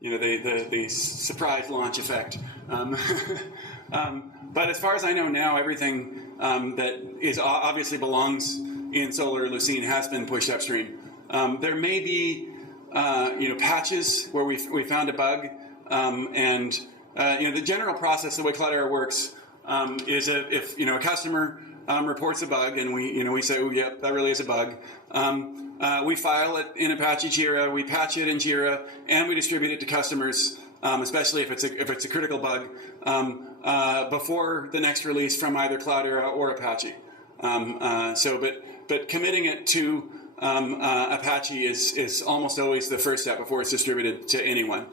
the surprise launch effect. But as far as I know now, everything that is obviously belongs in Solar Lucene has been pushed upstream. There may be patches where we found a bug, and the general process, the way Cloudera works, is if a customer reports a bug and we say, oh, yeah, that really is a bug. We file it in Apache Jira, we patch it in Jira, and we distribute it to customers, especially if it's a critical bug, before the next release from either Cloudera or Apache. But committing it to Apache is almost always the first step before it's distributed to anyone.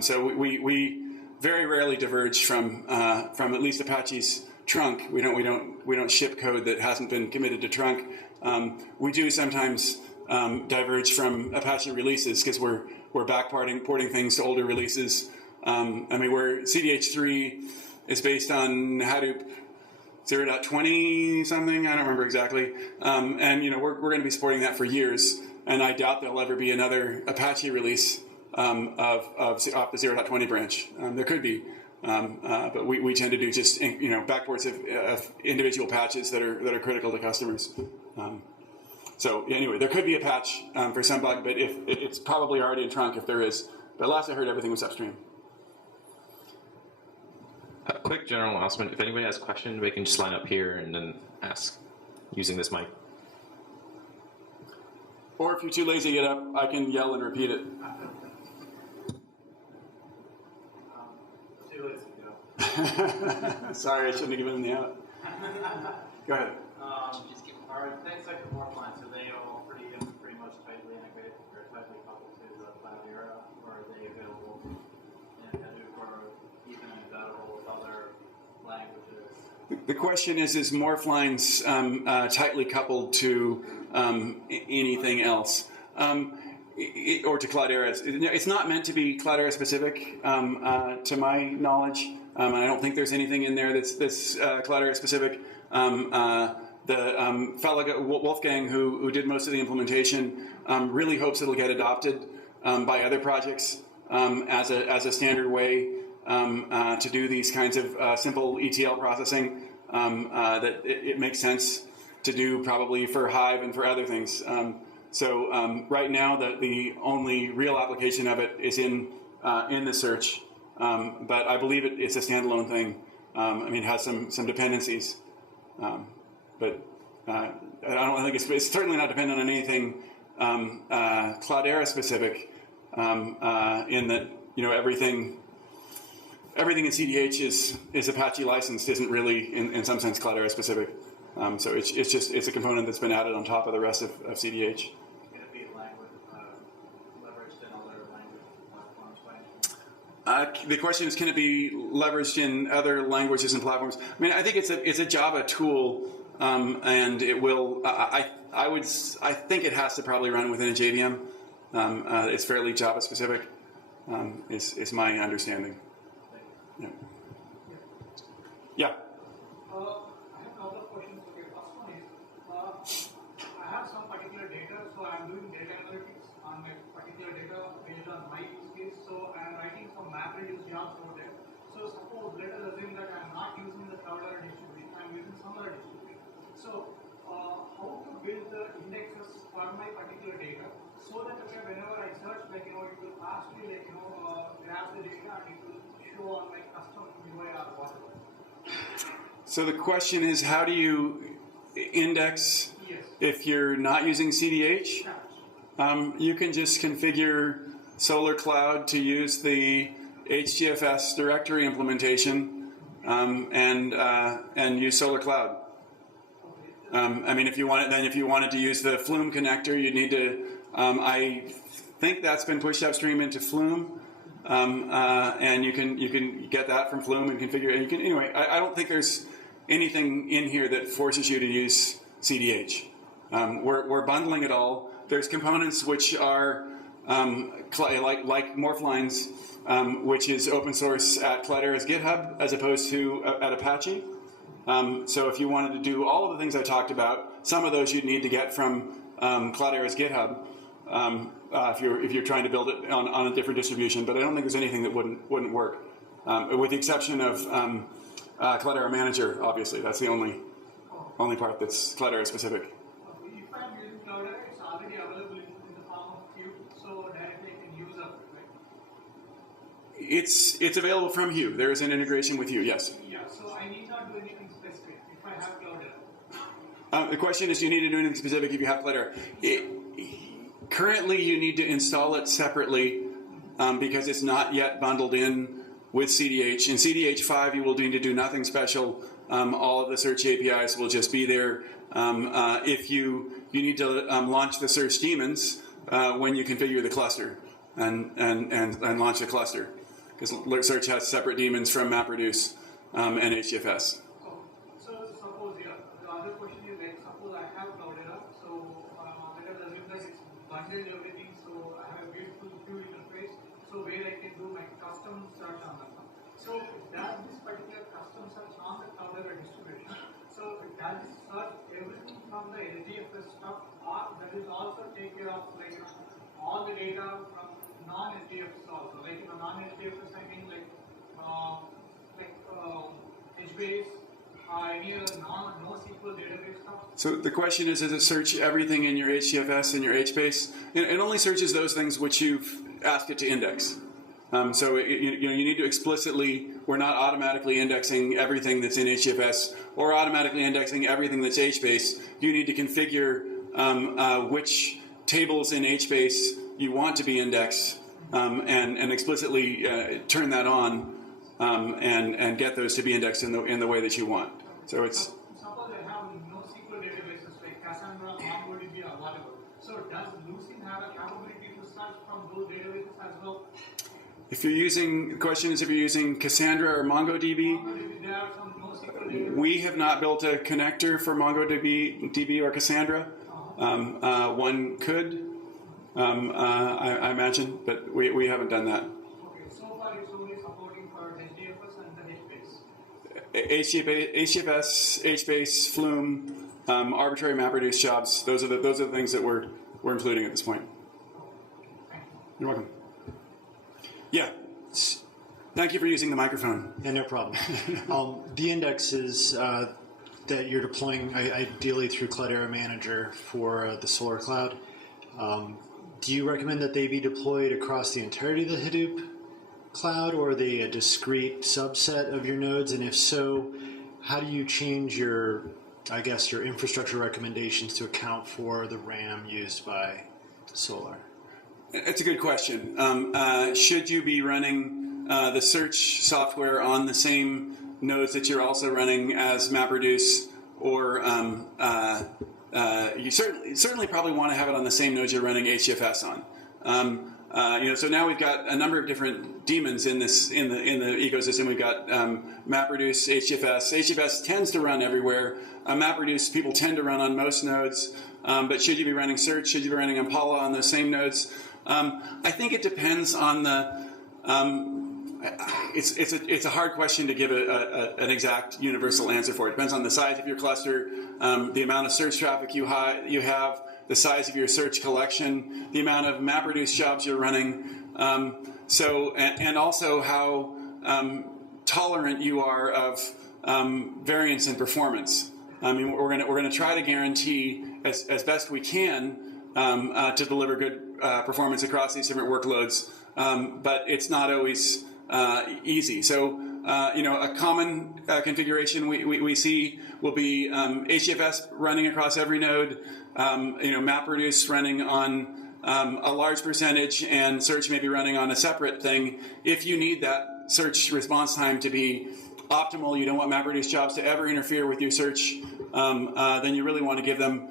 So we very rarely diverge from at least Apache's trunk. We don't ship code that hasn't been committed to trunk. We do sometimes diverge from Apache releases because we're porting things to older releases. Where CDH3 is based on Hadoop 0.20 something, I don't remember exactly. We're going to be supporting that for years, and I doubt there'll ever be another Apache release off the 0.20 branch. There could be, but we tend to do just backports of individual patches that are critical to customers. So anyway, there could be a patch for some bug, but if it's probably already in trunk if there is. But last I heard, everything was upstream. A quick general announcement. If anybody has questions, they can just line up here and then ask using this mic. Or if you're too lazy to get up, I can yell and repeat it. Too lazy to go. Sorry, I shouldn't have given him the out. Go ahead. Are things like the work line, so they all pretty much tightly integrated or tightly coupled to the Cloudera, or are they available in Hadoop or even embeddable with other languages? The question is Morphlines tightly coupled to anything else? Or to Cloudera? It's not meant to be Cloudera specific, to my knowledge. And I don't think there's anything in there that's Cloudera specific. The fellow Wolfgang who did most of the implementation really hopes it'll get adopted by other projects as a standard way to do these kinds of simple ETL processing. That it makes sense to do probably for Hive and for other ththings. So right now the only real application of it is in the search, but I believe it's a standalone thing. It has some dependencies. But I don't think it's certainly not dependent on anything Cloudera specific. In that everything in CDH is Apache licensed isn't really in some sense Cloudera specific. So it's a component that's been added on top of the rest of CDH. Can it be leveraged in other language platforms? The question is, can it be leveraged in other languages and platforms? I think it's a Java tool. And it will. I think it has to probably run within a JVM. It's fairly Java specific, is my understanding. Yeah. Yeah. I have a couple of questions. Okay, first one is, I have some particular data, so I'm doing data analytics on my particular data based on my use case. So I'm writing some MapReduce jobs over there. So suppose let us assume that I'm not using the Cloudera distribution, I'm using some other distribution. So how to build the indexes for my particular data so that okay, whenever I search, like it will ask me like grab the data and it will show on my custom UI or whatever. So the question is, how do you index Yes. if you're not using CDH? You can just configure Solar Cloud to use the HDFS directory implementation and use Solar Cloud. I mean, if you wanted to use the Flume connector, you'd need to. I think that's been pushed upstream into Flume, and you can get that from Flume and configure. And you can anyway. I don't think there's anything in here that forces you to use CDH. We're bundling it all. There's components which are like Morphlines, which is open source at Cloudera's GitHub as opposed to at Apache. So if you wanted to do all of the things I talked about, some of those you'd need to get from Cloudera's GitHub if you're trying to build it on a different distribution. But I don't think there's anything that wouldn't work, with the exception of Cloudera Manager. Obviously, that's the only part that's Cloudera specific. If I'm using Cloudera, it's already available in the form of Cube, so directly I can use it, right? It's available from Hue. There is an integration with Hue. Yes. Yeah, so I need not do anything specific if I have Cloudera. The question is, do you need to do anything specific if you have Cloudera? Currently, you need to install it separately because it's not yet bundled in with CDH. In CDH 5, you will need to do nothing special. All of the search APIs will just be there. If you need to launch the search daemons when you configure the cluster and launch the cluster, because search has separate daemons from MapReduce and HDFS. So suppose, the other question is like, suppose I have Cloudera, so let us assume that it's bundled everything, so I have a beautiful Vue interface, so where I can do my custom search on that. So does this particular custom search on the Cloudera distribution, so does it search everything from the HDFS stuff, or does it also take care of like all the data from non-HDFS also? Like non-HDFS, I mean like HBase, any other NoSQL database stuff. So the question is, does it search everything in your HDFS and your HBase? It only searches those things which you've asked it to index. So you need to explicitly, we're not automatically indexing everything that's in HDFS or automatically indexing everything that's HBase. You need to configure which tables in HBase you want to be indexed and explicitly turn that on and get those to be indexed in the way that you want. So it's. Suppose I have NoSQL databases like Cassandra, MongoDB, or whatever. So does Lucene have a capability to search from those databases as well? If you're using, the question is if you're using Cassandra or MongoDB. MongoDB, there are some NoSQL databases. We have not built a connector for MongoDB or Cassandra. One could, I imagine, but we haven't done that. Okay, so far it's only supporting for HDFS and the HBase. HDFS, HBase, Flume, arbitrary MapReduce jobs. Those are the things that we're including at this point. You're welcome. Yeah. Thank you for using the microphone. Yeah, no problem. The indexes that you're deploying ideally through Cloudera Manager for the Solar Cloud, do you recommend that they be deployed across the entirety of the Hadoop cloud, or are they a discrete subset of your nodes? And if so, how do you change your infrastructure recommendations to account for the RAM used by Solar? It's a good question. Should you be running the search software on the same nodes that you're also running as MapReduce, or you certainly probably want to have it on the same nodes you're running HDFS on. So now we've got a number of different daemons in the ecosystem. We've got MapReduce, HDFS. HDFS tends to run everywhere. MapReduce people tend to run on most nodes. But should you be running search? Should you be running Impala on those same nodes? I think it depends on the. It's a hard question to give an exact universal answer for. It depends on the size of your cluster, the amount of search traffic you have, the size of your search collection, the amount of MapReduce jobs you're running, and also how tolerant you are of variance in performance. I mean, we're going to try to guarantee as best we can to deliver good performance across these different workloads, but it's not always easy. So, a common configuration we see will be HDFS running across every node, MapReduce running on a large percentage, and search maybe running on a separate thing. If you need that search response time to be optimal, you don't want MapReduce jobs to ever interfere with your search, then you really want to give them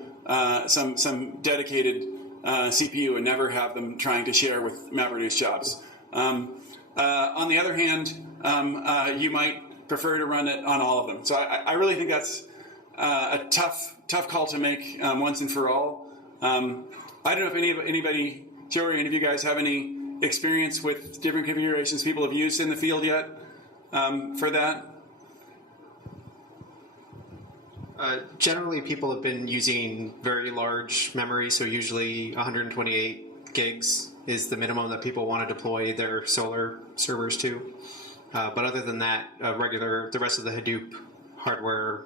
some dedicated CPU and never have them trying to share with MapReduce jobs. On the other hand, you might prefer to run it on all of them. So I really think that's a tough call to make once and for all. I don't know if anybody, Joe or any of you guys, have any experience with different configurations people have used in the field yet for that. Generally, people have been using very large memory, so usually 128 gigs is the minimum that people want to deploy their Solar servers to. But other than that, the rest of the Hadoop hardware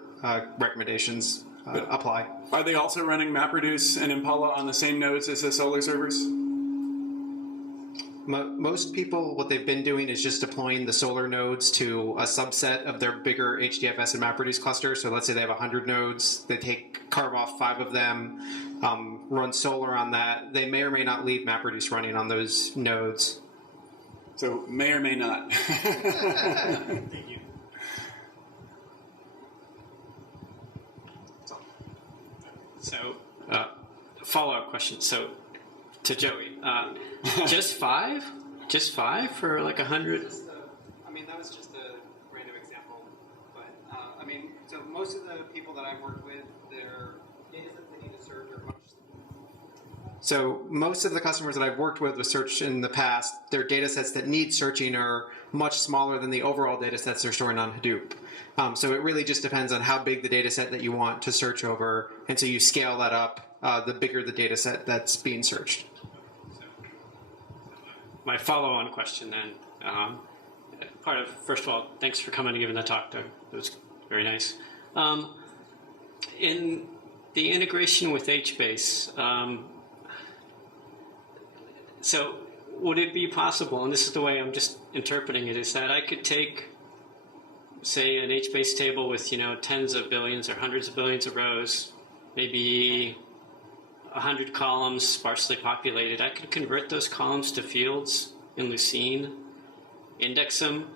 recommendations apply. Are they also running MapReduce and Impala on the same nodes as the Solar servers? Most people, what they've been doing is just deploying the Solar nodes to a subset of their bigger HDFS and MapReduce cluster. So let's say they have 100 nodes. They carve off 5 of them, run Solar on that. They may or may not leave MapReduce running on those nodes. So may or may not. Thank you. So, follow-up question. So, to Joey, just 5? Just 5 for like 100? I mean, that was just a random example. But, so most of the people that I've worked with, their data sets they need to search are much. So most of the customers that I've worked with search in the past, their data sets that need searching are much smaller than the overall data sets they're storing on Hadoop. So it really just depends on how big the data set that you want to search over, and so you scale that up the bigger the data set that's being searched. My follow-on question then, first of all, thanks for coming and giving that talk, Doug. It was very nice. In the integration with HBase, so would it be possible, and this is the way I'm just interpreting it, is that I could take, say, an HBase table with, tens of billions or hundreds of billions of rows, maybe 100 columns sparsely populated. I could convert those columns to fields in Lucene, index them,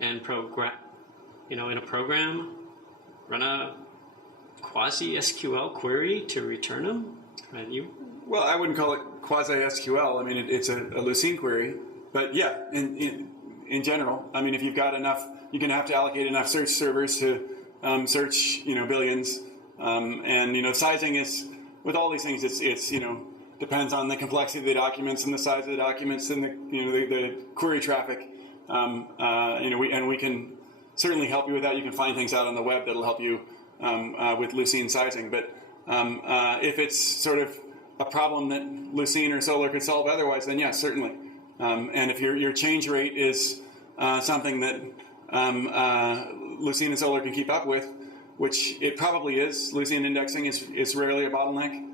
and in a program, run a quasi-SQL query to return them. Well, I wouldn't call it quasi-SQL. I mean, it's a Lucene query. But yeah, in general, I mean, if you've got enough, you're going to have to allocate enough search servers to search, billions. And, sizing is, with all these things, it's depends on the complexity of the documents and the size of the documents and the query traffic. We can certainly help you with that. You can find things out on the web that'll help you with Lucene sizing. But if it's sort of a problem that Lucene or Solar could solve otherwise, then yes, certainly. And if your change rate is something that Lucene and Solar can keep up with, which it probably is, Lucene indexing is rarely a bottleneck.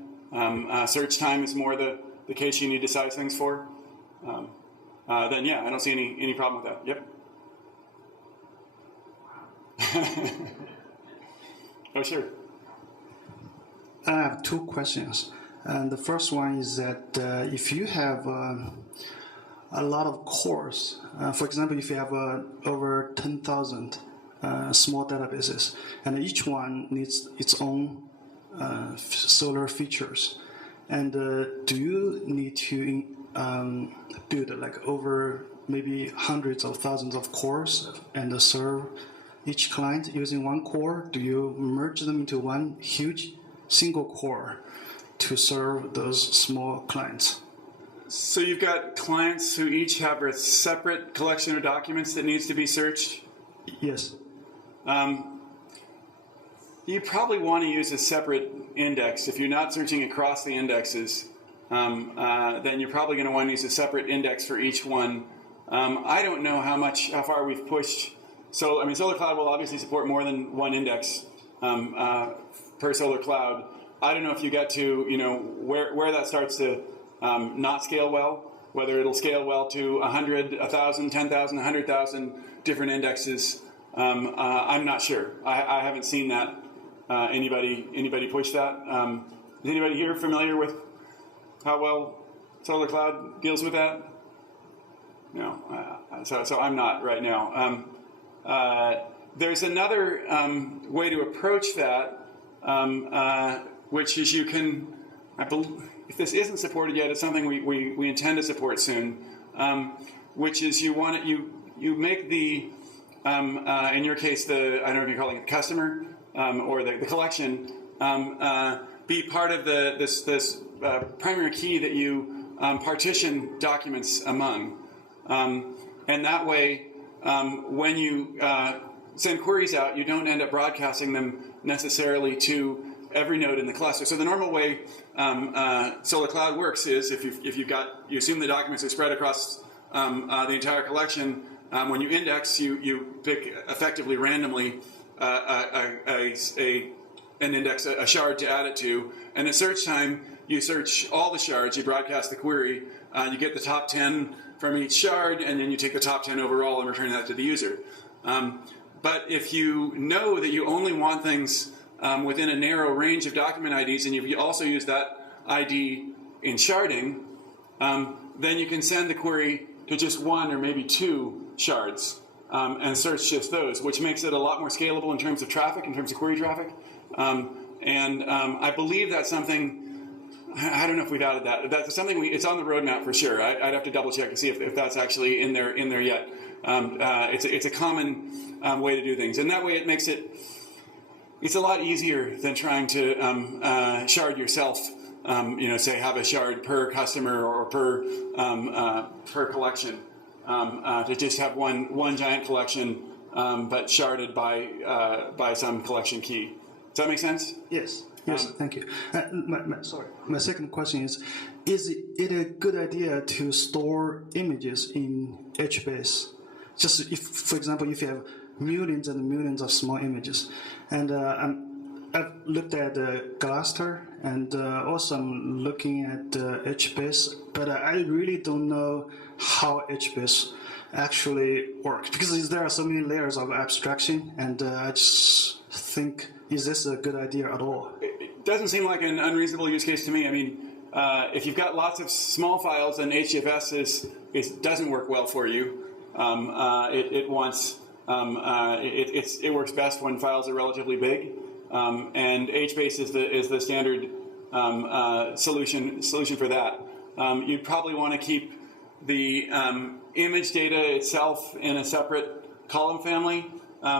Search time is more the case you need to size things for. Then yeah, I don't see any problem with that. Yep. Oh, sure. I have 2 questions. And the first one is that if you have a lot of cores, for example, if you have over 10,000 small databases, and each one needs its own Solar features, and do you need to build over maybe hundreds of thousands of cores and serve each client using one core? Do you merge them into one huge single core to serve those small clients? So you've got clients who each have a separate collection of documents that needs to be searched. Yes. You probably want to use a separate index. If you're not searching across the indexes, then you're probably going to want to use a separate index for each one. I don't know how far we've pushed. So, I mean, Solar Cloud will obviously support more than one index per Solar Cloud. I don't know if you get to, where that starts to not scale well, whether it'll scale well to 100, 1,000, 10,000, 100,000 different indexes. I'm not sure. I haven't seen that. Anybody push that? Is anybody here familiar with how well Solar Cloud deals with that? No. So I'm not right now. There's another way to approach that, which is you can, if this isn't supported yet, it's something we intend to support soon, which is you make the, in your case, I don't know if you're calling it customer or the collection, be part of this primary key that you partition documents among. And that way, when you send queries out, you don't end up broadcasting them necessarily to every node in the cluster. So the normal way Solar Cloud works is if you assume the documents are spread across the entire collection. When you index, you pick effectively randomly an index, a shard to add it to, and at search time, you search all the shards. You broadcast the query. You get the top 10 from each shard, and then you take the top 10 overall and return that to the user. But if you know that you only want things within a narrow range of document IDs, and you also use that ID in sharding, then you can send the query to just one or maybe two shards and search just those, which makes it a lot more scalable in terms of traffic, in terms of query traffic. I believe that's something. I don't know if we've added that. That's something it's on the roadmap for sure. I'd have to double check and see if that's actually in there yet. It's a common way to do things, and that way it makes it's a lot easier than trying to shard yourself. Say have a shard per customer or per collection. To just have one giant collection, but sharded by some collection key. Does that make sense? Yes. Yes, thank you. My second question is it a good idea to store images in HBase? Just if, for example, if you have millions and millions of small images, and I've looked at Cloudera and also I'm looking at HBase, but I really don't know how HBase actually works because there are so many layers of abstraction, and I just think, is this a good idea at all? It doesn't seem like an unreasonable use case to me. I mean, if you've got lots of small files, then HDFS doesn't work well for you. It works best when files are relatively big, and HBase is the standard solution for that. You'd probably want to keep the image data itself in a separate column family,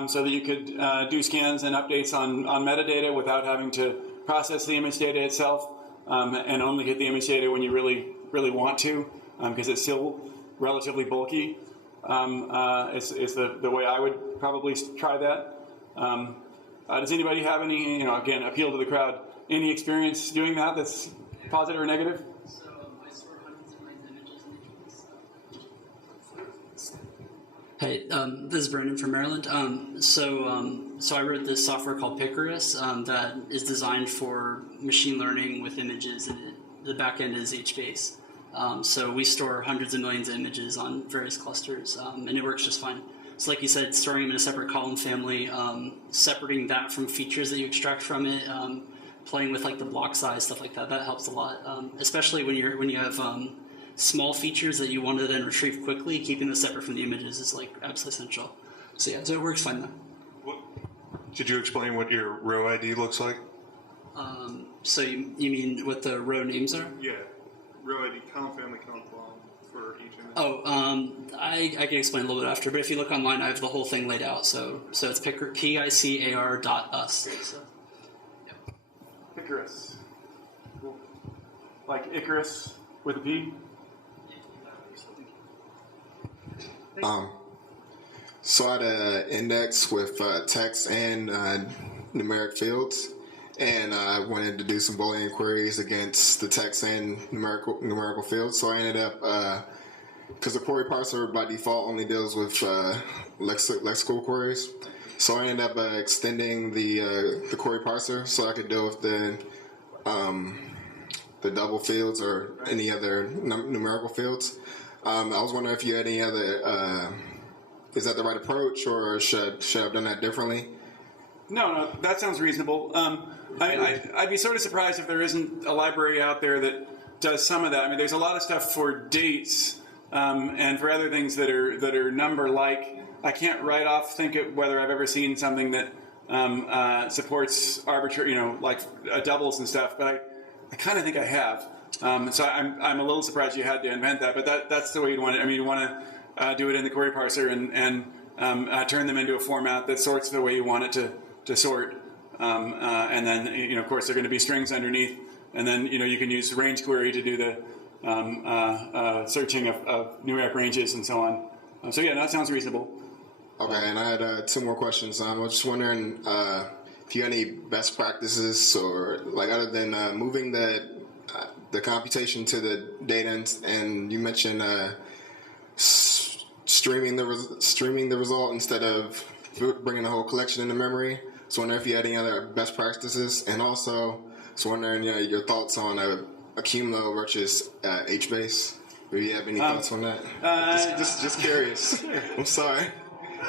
so that you could do scans and updates on metadata without having to process the image data itself, and only get the image data when you really want to, because it's still relatively bulky. Is the way I would probably try that. Does anybody have any, again, appeal to the crowd, any experience doing that that's positive or negative? So I store hundreds of millions of images in HBase. Hey, this is Brandon from Maryland. So I wrote this software called Picarus that is designed for machine learning with images, and the backend is HBase. So we store hundreds of millions of images on various clusters, and it works just fine. So like you said, storing them in a separate column family, separating that from features that you extract from it, playing with like the block size, stuff like that, that helps a lot. Especially when you have small features that you want to then retrieve quickly, keeping them separate from the images is like absolutely essential. So yeah, so it works fine though. Did you explain what your row ID looks like? So you mean what the row names are? Yeah, row ID, column family, column for each image. Oh, I can explain a little bit after, but if you look online, I have the whole thing laid out. So it's picar.us. So, Icarus. Cool. Like Icarus with a P? So I had an index with text and numeric fields, and I wanted to do some Boolean queries against the text and numerical fields. So I ended up, because the query parser by default only deals with lexical queries, so I ended up extending the query parser so I could deal with the double fields or any other numerical fields. I was wondering if you had any other. Is that the right approach, or should I have done that differently? No, that sounds reasonable. I'd be sort of surprised if there isn't a library out there that does some of that. I mean, there's a lot of stuff for dates and for other things that are number-like. I can't right off think of whether I've ever seen something that supports arbitrary, like doubles and stuff. But I kind of think I have. So I'm a little surprised you had to invent that. But that's the way you'd want it. I mean, you want to do it in the query parser and turn them into a format that sorts the way you want it to sort. And then, of course, there are going to be strings underneath. And then, you can use range query to do the searching of numeric ranges and so on. So, yeah, that sounds reasonable. Okay, and I had 2 more questions. I was just wondering if you had any best practices or, like, other than moving the computation to the data, and you mentioned streaming the result instead of bringing the whole collection into memory. So I wonder if you had any other best practices, and also so wondering your thoughts on Accumulo versus HBase. Do you have any thoughts on that? Just curious. I'm sorry.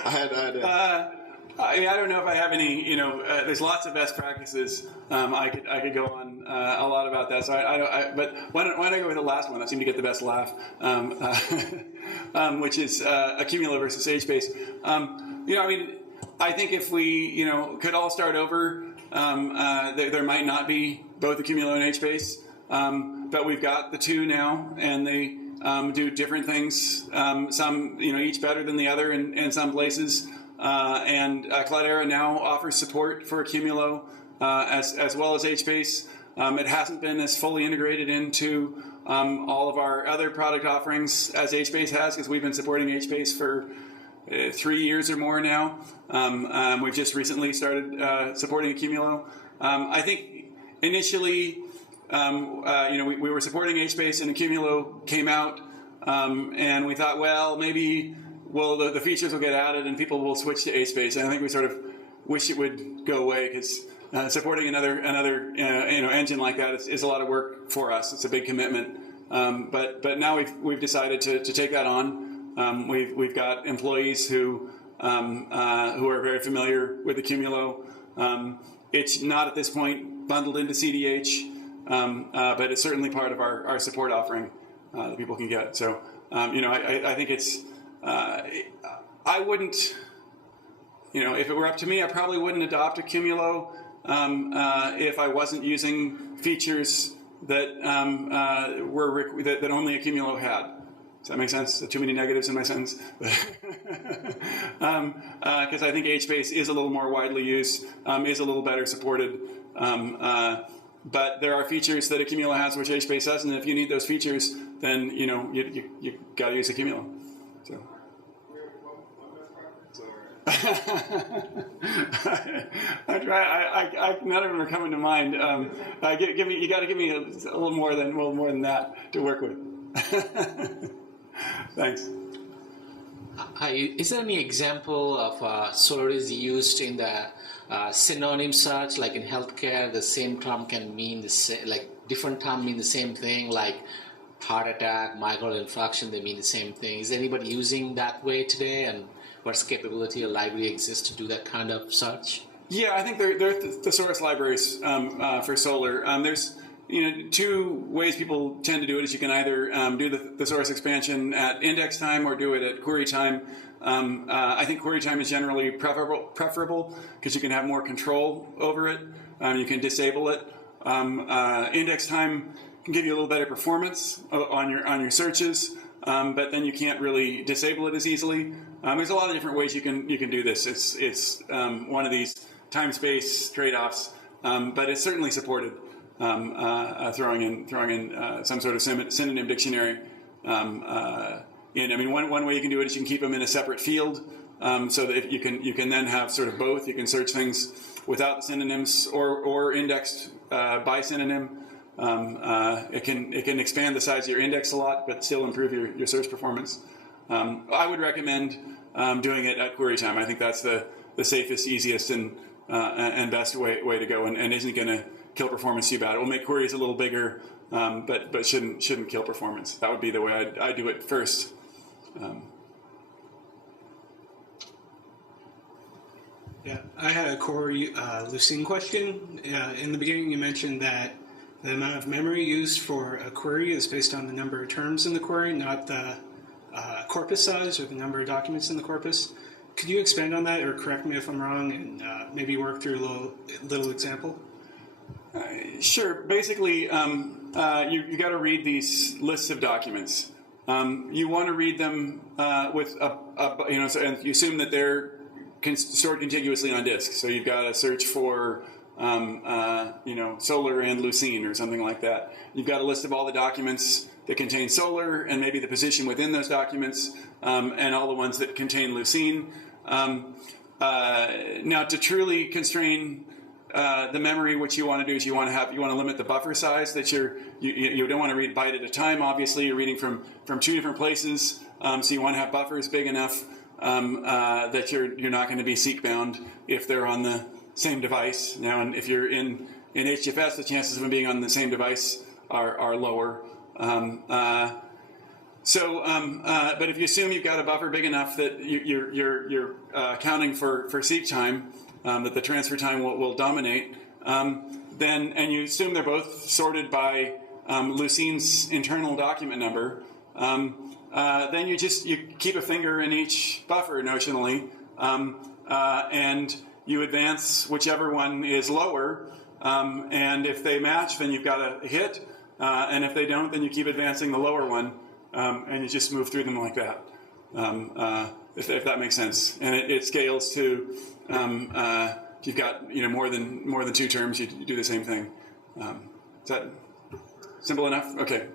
I don't know if I have any. There's lots of best practices. I could go on a lot about that. So but why don't I go with the last one? I seem to get the best laugh, which is Accumulo versus HBase. I think if we could all start over, there might not be both Accumulo and HBase, but we've got the two now, and they do different things. Some each better than the other in some places. And Cloudera now offers support for Accumulo as well as HBase. It hasn't been as fully integrated into all of our other product offerings as HBase has, because we've been supporting HBase for 3 years or more now. We've just recently started supporting Accumulo. I think initially, we were supporting HBase and Accumulo came out, and we thought, well, maybe the features will get added and people will switch to HBase. And I think we sort of wish it would go away, because supporting another engine like that is a lot of work for us. It's a big commitment. But now we've decided to take that on. We've got employees who are very familiar with Accumulo. It's not at this point bundled into CDH, but it's certainly part of our support offering that people can get. So I think it's. I wouldn't, if it were up to me, I probably wouldn't adopt Accumulo if I wasn't using features that that only Accumulo had. Does that make sense? Too many negatives in my sentence? Because I think HBase is a little more widely used, is a little better supported. But there are features that Accumulo has which HBase doesn't. And if you need those features, then you got to use Accumulo. So. None of them are coming to mind. You got to give me a little more than that to work with. Thanks. Is there any example of Solaris used in the synonym search, like in healthcare? The same term can mean the same, like different term mean the same thing, like heart attack, microartery infarction, they mean the same thing. Is anybody using that way today, and what's capability or library exists to do that kind of search? Yeah, I think there are thesaurus libraries for Solar. There's 2 ways people tend to do it. Is you can either do the thesaurus expansion at index time or do it at query time. I think query time is generally preferable because you can have more control over it. You can disable it. Index time can give you a little better performance on your searches, but then you can't really disable it as easily. There's a lot of different ways you can do this. It's one of these time-space trade-offs, but it's certainly supported. Throwing in some sort of synonym dictionary in. I mean, one way you can do it is you can keep them in a separate field, so that you can then have sort of both. You can search things without the synonyms or indexed by synonym. It can expand the size of your index a lot, but still improve your search performance. I would recommend doing it at query time. I think that's the safest, easiest, and best way to go, and isn't going to kill performance too bad. It will make queries a little bigger, but shouldn't kill performance. That would be the way I do it first. Yeah, I had a core Lucene question. In the beginning, you mentioned that the amount of memory used for a query is based on the number of terms in the query, not the corpus size or the number of documents in the corpus. Could you expand on that, or correct me if I'm wrong, and maybe work through a little example? Sure. Basically, you got to read these lists of documents. You want to read them with and you assume that they're stored contiguously on disk. So you've got to search for Solar and Lucene or something like that. You've got a list of all the documents that contain Solar and maybe the position within those documents, and all the ones that contain Lucene. Now, to truly constrain the memory, what you want to do is you want to limit the buffer size that you don't want to read byte at a time. Obviously, you're reading from two different places, so you want to have buffers big enough that you're not going to be seek bound if they're on the same device. Now, and if you're in HDFS, the chances of them being on the same device are lower. But if you assume you've got a buffer big enough that you're accounting for seek time, that the transfer time will dominate, and you assume they're both sorted by Lucene's internal document number, then you keep a finger in each buffer notionally, and you advance whichever one is lower, and if they match, then you've got a hit, and if they don't, then you keep advancing the lower one, and you just move through them like that, if that makes sense. And it scales to if you've got more than two terms, you do the same thing. Is that simple enough? Okay.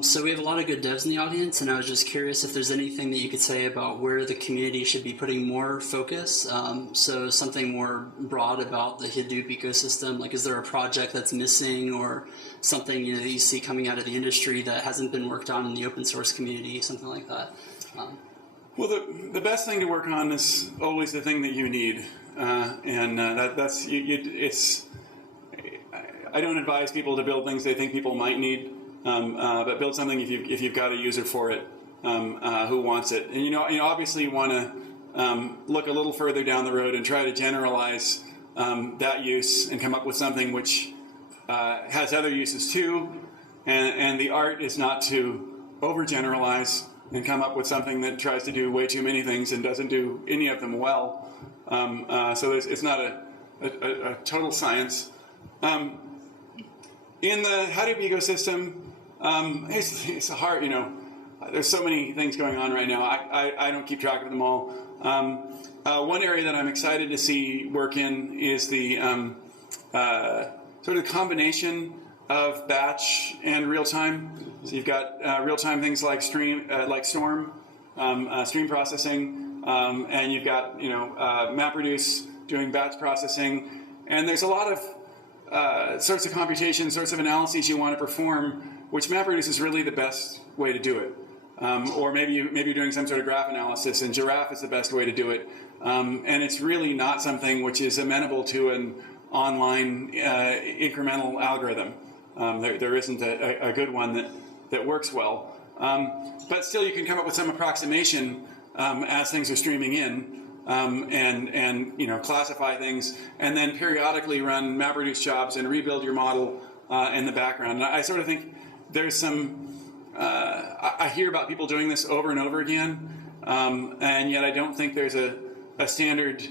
So we have a lot of good devs in the audience, and I was just curious if there's anything that you could say about where the community should be putting more focus. So something more broad about the Hadoop ecosystem, like is there a project that's missing or something that you see coming out of the industry that hasn't been worked on in the open source community, something like that? Well, the best thing to work on is always the thing that you need, it's. I don't advise people to build things they think people might need. But build something if you've got a user for it who wants it. And obviously you want to look a little further down the road and try to generalize that use and come up with something which has other uses too. And the art is not to overgeneralize and come up with something that tries to do way too many things and doesn't do any of them well. So it's not a total science. In the Hadoop ecosystem, it's hard, there's so many things going on right now. I don't keep track of them all. One area that I'm excited to see work in is the sort of combination of batch and real-time. So you've got real-time things like Storm, stream processing, and you've got MapReduce doing batch processing, and there's a lot of sorts of computations, sorts of analyses you want to perform, which MapReduce is really the best way to do it. Or maybe you're doing some sort of graph analysis, and Giraffe is the best way to do it. And it's really not something which is amenable to an online incremental algorithm. There isn't a good one that works well. But still, you can come up with some approximation as things are streaming in. And classify things, and then periodically run MapReduce jobs and rebuild your model in the background. And I sort of think there's some. I hear about people doing this over and over again, and yet I don't think there's a standard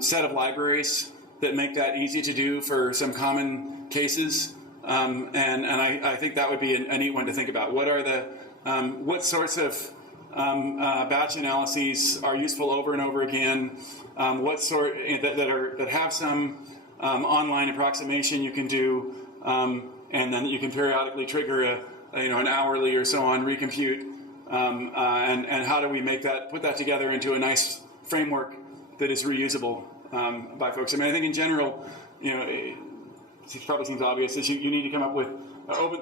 set of libraries that make that easy to do for some common cases. And I think that would be a neat one to think about. What are what sorts of batch analyses are useful over and over again? What sort that have some online approximation you can do, and then you can periodically trigger an hourly or so on recompute, and how do we put that together into a nice framework that is reusable by folks. I mean, I think in general, it probably seems obvious that you need to come up with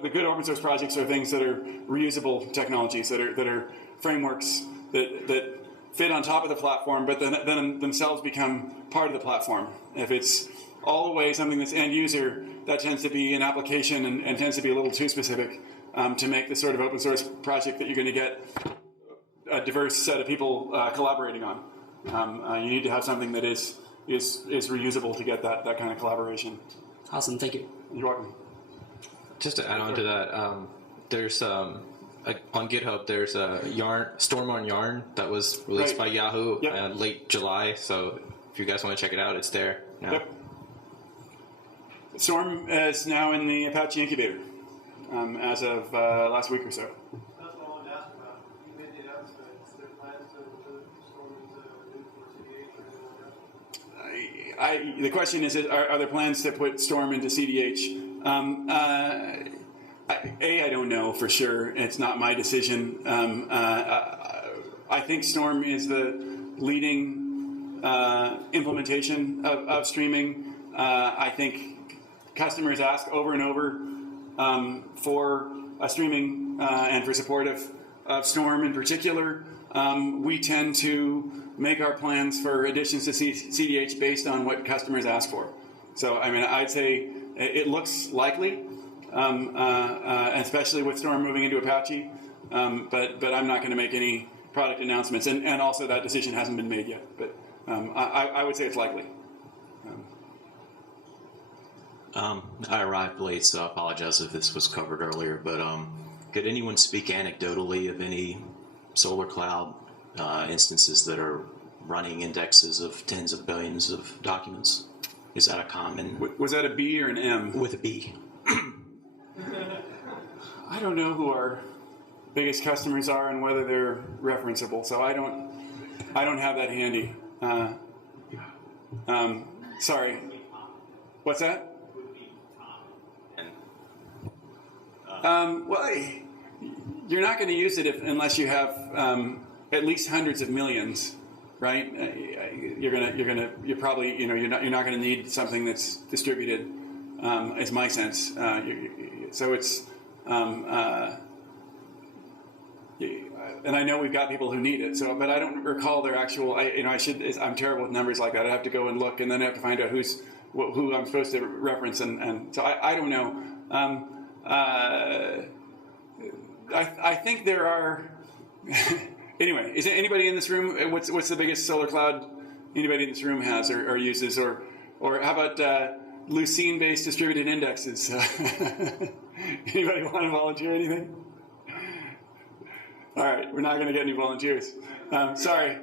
the good open source projects are things that are reusable technologies, that are frameworks that fit on top of the platform, but then themselves become part of the platform. If it's all the way something that's end user, that tends to be an application and tends to be a little too specific to make the sort of open source project that you're going to get a diverse set of people collaborating on. You need to have something that is reusable to get that kind of collaboration. Awesome, thank you. You're welcome. Just to add on to that, there's on GitHub there's a Storm on Yarn that was released by Yahoo late July. So if you guys want to check it out, it's there now. Yep. Storm is now in the Apache incubator as of last week or so. That's what I wanted to ask about. You made the announcement. Is there plans to Storm into Hadoop or CDH or anything like that? The question is, are there plans to put Storm into CDH? I don't know for sure. It's not my decision. I think Storm is the leading implementation of streaming. I think customers ask over and over for streaming and for support of Storm in particular. We tend to make our plans for additions to CDH based on what customers ask for. So, I mean, I'd say it looks likely, especially with Storm moving into Apache, but I'm not going to make any product announcements, and also that decision hasn't been made yet, but I would say it's likely. I arrived late, so I apologize if this was covered earlier, but could anyone speak anecdotally of any solar cloud instances that are running indexes of tens of billions of documents? Is that a common? Was that a B or an M? With a B. I don't know who our biggest customers are and whether they're referenceable, so I don't have that handy. Sorry. What's that? Well, you're not going to use it unless you have at least hundreds of millions, right? You're probably you're not going to need something that's distributed. Is my sense. So it's and I know we've got people who need it. So, but I don't recall their actual. I'm terrible with numbers like that. I have to go and look, and then I have to find out who I'm supposed to reference, and so I don't know. I think there are. Anyway, is there anybody in this room? What's the biggest solar cloud anybody in this room has or uses, or how about Lucene-based distributed indexes? Anybody want to volunteer anything? All right, we're not going to get any volunteers. Sorry.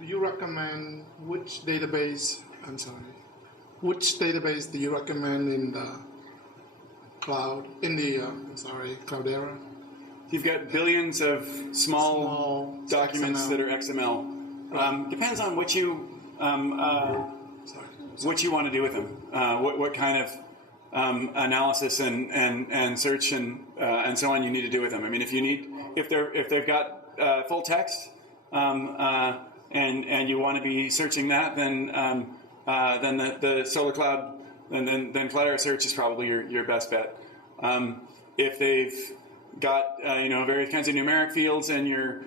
Do you recommend which database do you recommend in the cloud, Cloudera? You've got billions of small documents XML. that are XML. Depends on what you want to do with them. What kind of analysis and search and so on you need to do with them. I mean, if they've got full text and you want to be searching that, then the Solar Cloud, then Cloudera Search is probably your best bet. If they've got various kinds of numeric fields and your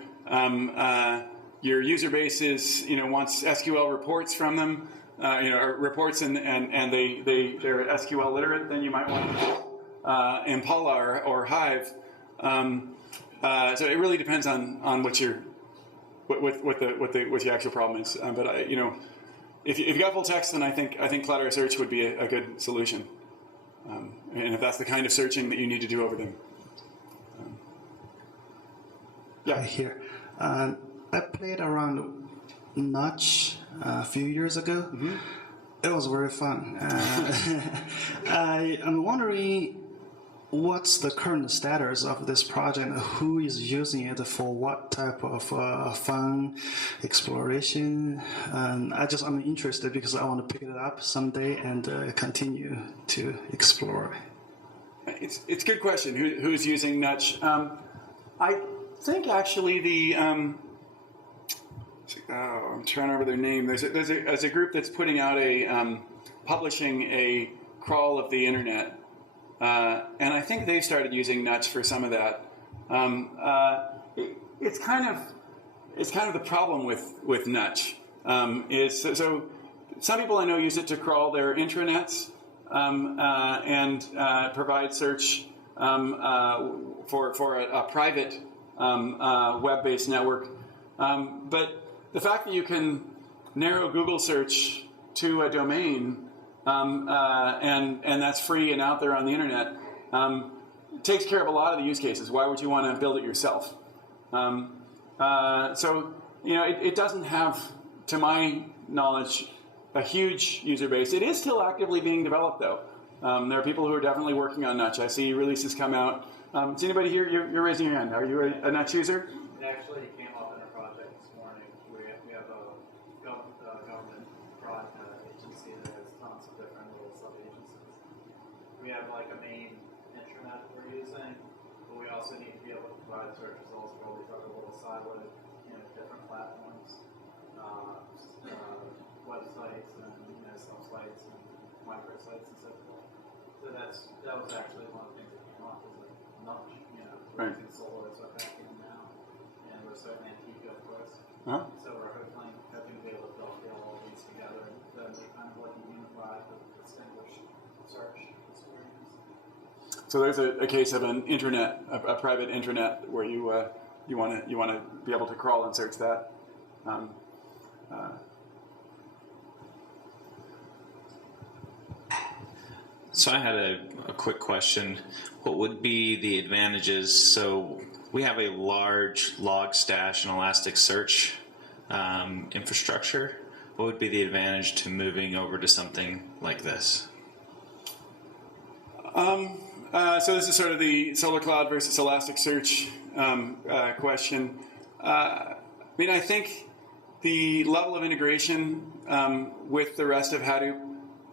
user base wants SQL reports from them, or reports and they're SQL literate, then you might want Impala or Hive. So it really depends on what your actual problem is. But if you've got full text, then I think Cloudera Search would be a good solution. And if that's the kind of searching that you need to do over them. Yeah. Here. I played around Notch a few years ago. It was very fun. I'm wondering what's the current status of this project? Who is using it for what type of fun exploration? I'm interested because I want to pick it up someday and continue to explore. It's a good question. Who's using Nutch? I think actually I'm trying to remember their name. There's a group that's putting out publishing a crawl of the internet, and I think they started using Nutch for some of that. It's kind of the problem with Nutch so some people I know use it to crawl their intranets and provide search for a private web-based network, but the fact that you can narrow Google search to a domain and that's free and out there on the internet takes care of a lot of the use cases. Why would you want to build it yourself? So it doesn't have, to my knowledge, a huge user base. It is still actively being developed, though. There are people who are definitely working on Nutch. I see releases come out. Is anybody here? You're raising your hand. Are you a Nutch user? It actually came up in a project this morning. We have a government agency that has tons of different little sub-agencies. We have like a main intranet we're using, but we also need to be able to provide search results for all these other little siloed, different platforms, websites and sub-sites and microsites and so forth. So that was actually one of the things that came up was like Nutch, right. Using Solar as our backend now, and we're certainly Antico for us. Uh-huh. So we're hoping to be able to dovetail all these together and then make kind of like a unified, distinguished search experience. So there's a case of an intranet, a private intranet, where you want to be able to crawl and search that. So I had a quick question. What would be the advantages? So we have a large log stash and Elasticsearch infrastructure. What would be the advantage to moving over to something like this? So this is sort of the Solar Cloud versus Elasticsearch question. I think the level of integration with the rest of Hadoop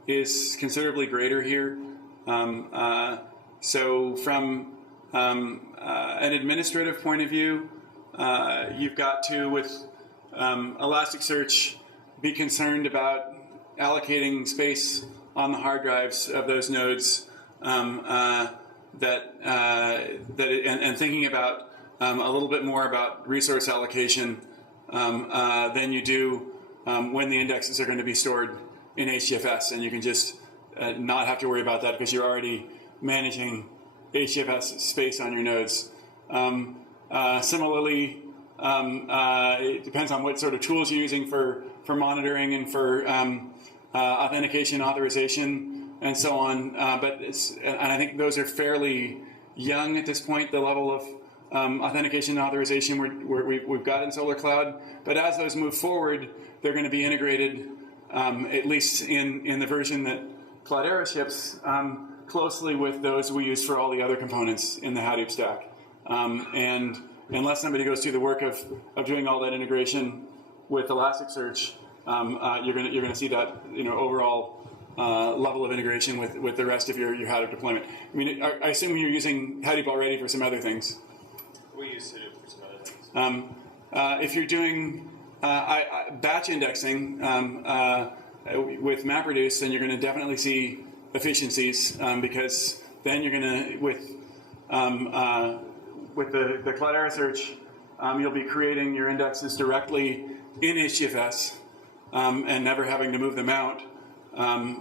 is considerably greater here. So from an administrative point of view, you've got to, with Elasticsearch, be concerned about allocating space on the hard drives of those nodes and thinking about a little bit more about resource allocation than you do when the indexes are going to be stored in HDFS, and you can just not have to worry about that because you're already managing HDFS space on your nodes. Similarly, it depends on what sort of tools you're using for monitoring and for authentication, authorization, and so on. And I think those are fairly young at this point, the level of authentication and authorization we've got in Solar Cloud. But as those move forward, they're going to be integrated, at least in the version that Cloudera ships, closely with those we use for all the other components in the Hadoop stack. And unless somebody goes through the work of doing all that integration with Elasticsearch, you're going to see that overall level of integration with the rest of your Hadoop deployment. I assume you're using Hadoop already for some other things. We use Hadoop for some other things. If you're doing batch indexing with MapReduce, then you're going to definitely see efficiencies because then you're going to, with the Cloudera search, you'll be creating your indexes directly in HDFS and never having to move them out.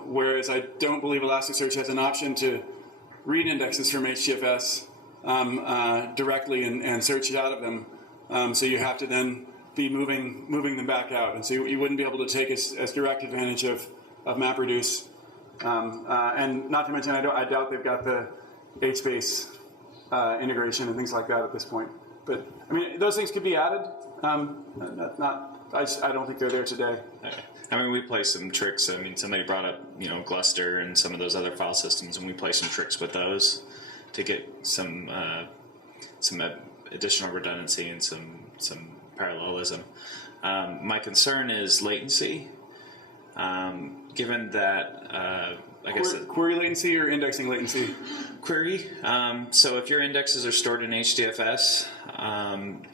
Whereas I don't believe Elasticsearch has an option to read indexes from HDFS directly and search it out of them. So you have to then be moving them back out, and so you wouldn't be able to take as direct advantage of MapReduce. And not to mention, I doubt they've got the HBase integration and things like that at this point. But those things could be added. I don't think they're there today. Okay. I mean, we play some tricks. I mean, somebody brought up, Gluster and some of those other file systems, and we play some tricks with those to get some additional redundancy and some parallelism. My concern is latency. Given that, query latency or indexing latency? Query. So if your indexes are stored in HDFS,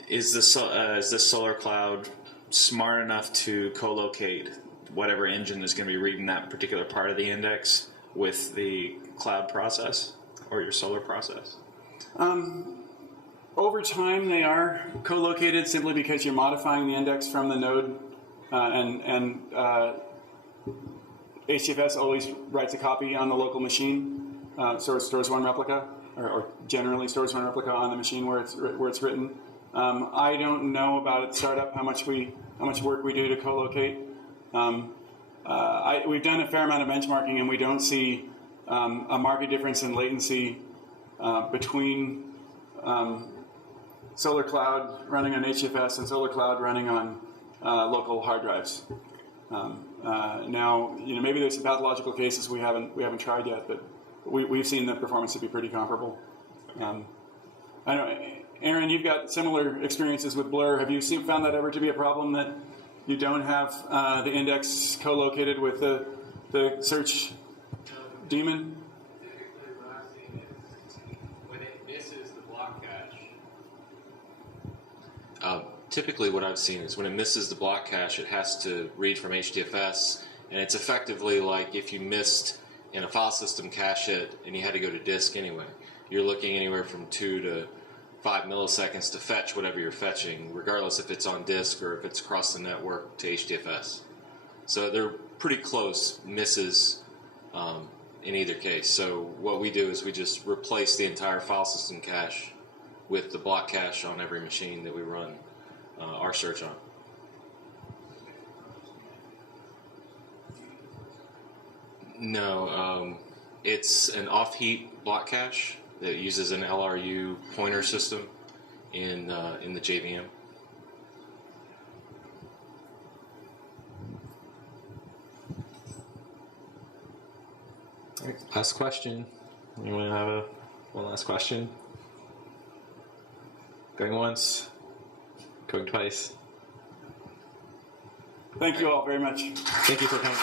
is this Solar Cloud smart enough to co-locate whatever engine is going to be reading that particular part of the index with the cloud process or your Solar process? Over time, they are co-located simply because you're modifying the index from the node, and HDFS always writes a copy on the local machine, so it stores one replica, or generally stores one replica on the machine where it's written. I don't know about at startup how much work we do to co-locate. We've done a fair amount of benchmarking, and we don't see a marked difference in latency between Solar Cloud running on HDFS and Solar Cloud running on local hard drives. Now, maybe there's some pathological cases we haven't tried yet, but we've seen the performance to be pretty comparable. I know, Aaron, you've got similar experiences with Blur. Have you found that ever to be a problem, that you don't have the index co-located with the search daemon? Typically, what I've seen is when it misses the block cache. Typically what I've seen is when it misses the block cache, it has to read from HDFS, and it's effectively like if you missed in a file system cache it and you had to go to disk anyway. You're looking anywhere from 2 to 5 milliseconds to fetch whatever you're fetching, regardless if it's on disk or if it's across the network to HDFS. So they're pretty close misses in either case. So what we do is we just replace the entire file system cache with the block cache on every machine that we run our search on. No, it's an off-heat block cache that uses an LRU pointer system in the JVM. All right, last question. Anyone have one last question? Going once, going twice. Thank you all very much. Thank you for coming.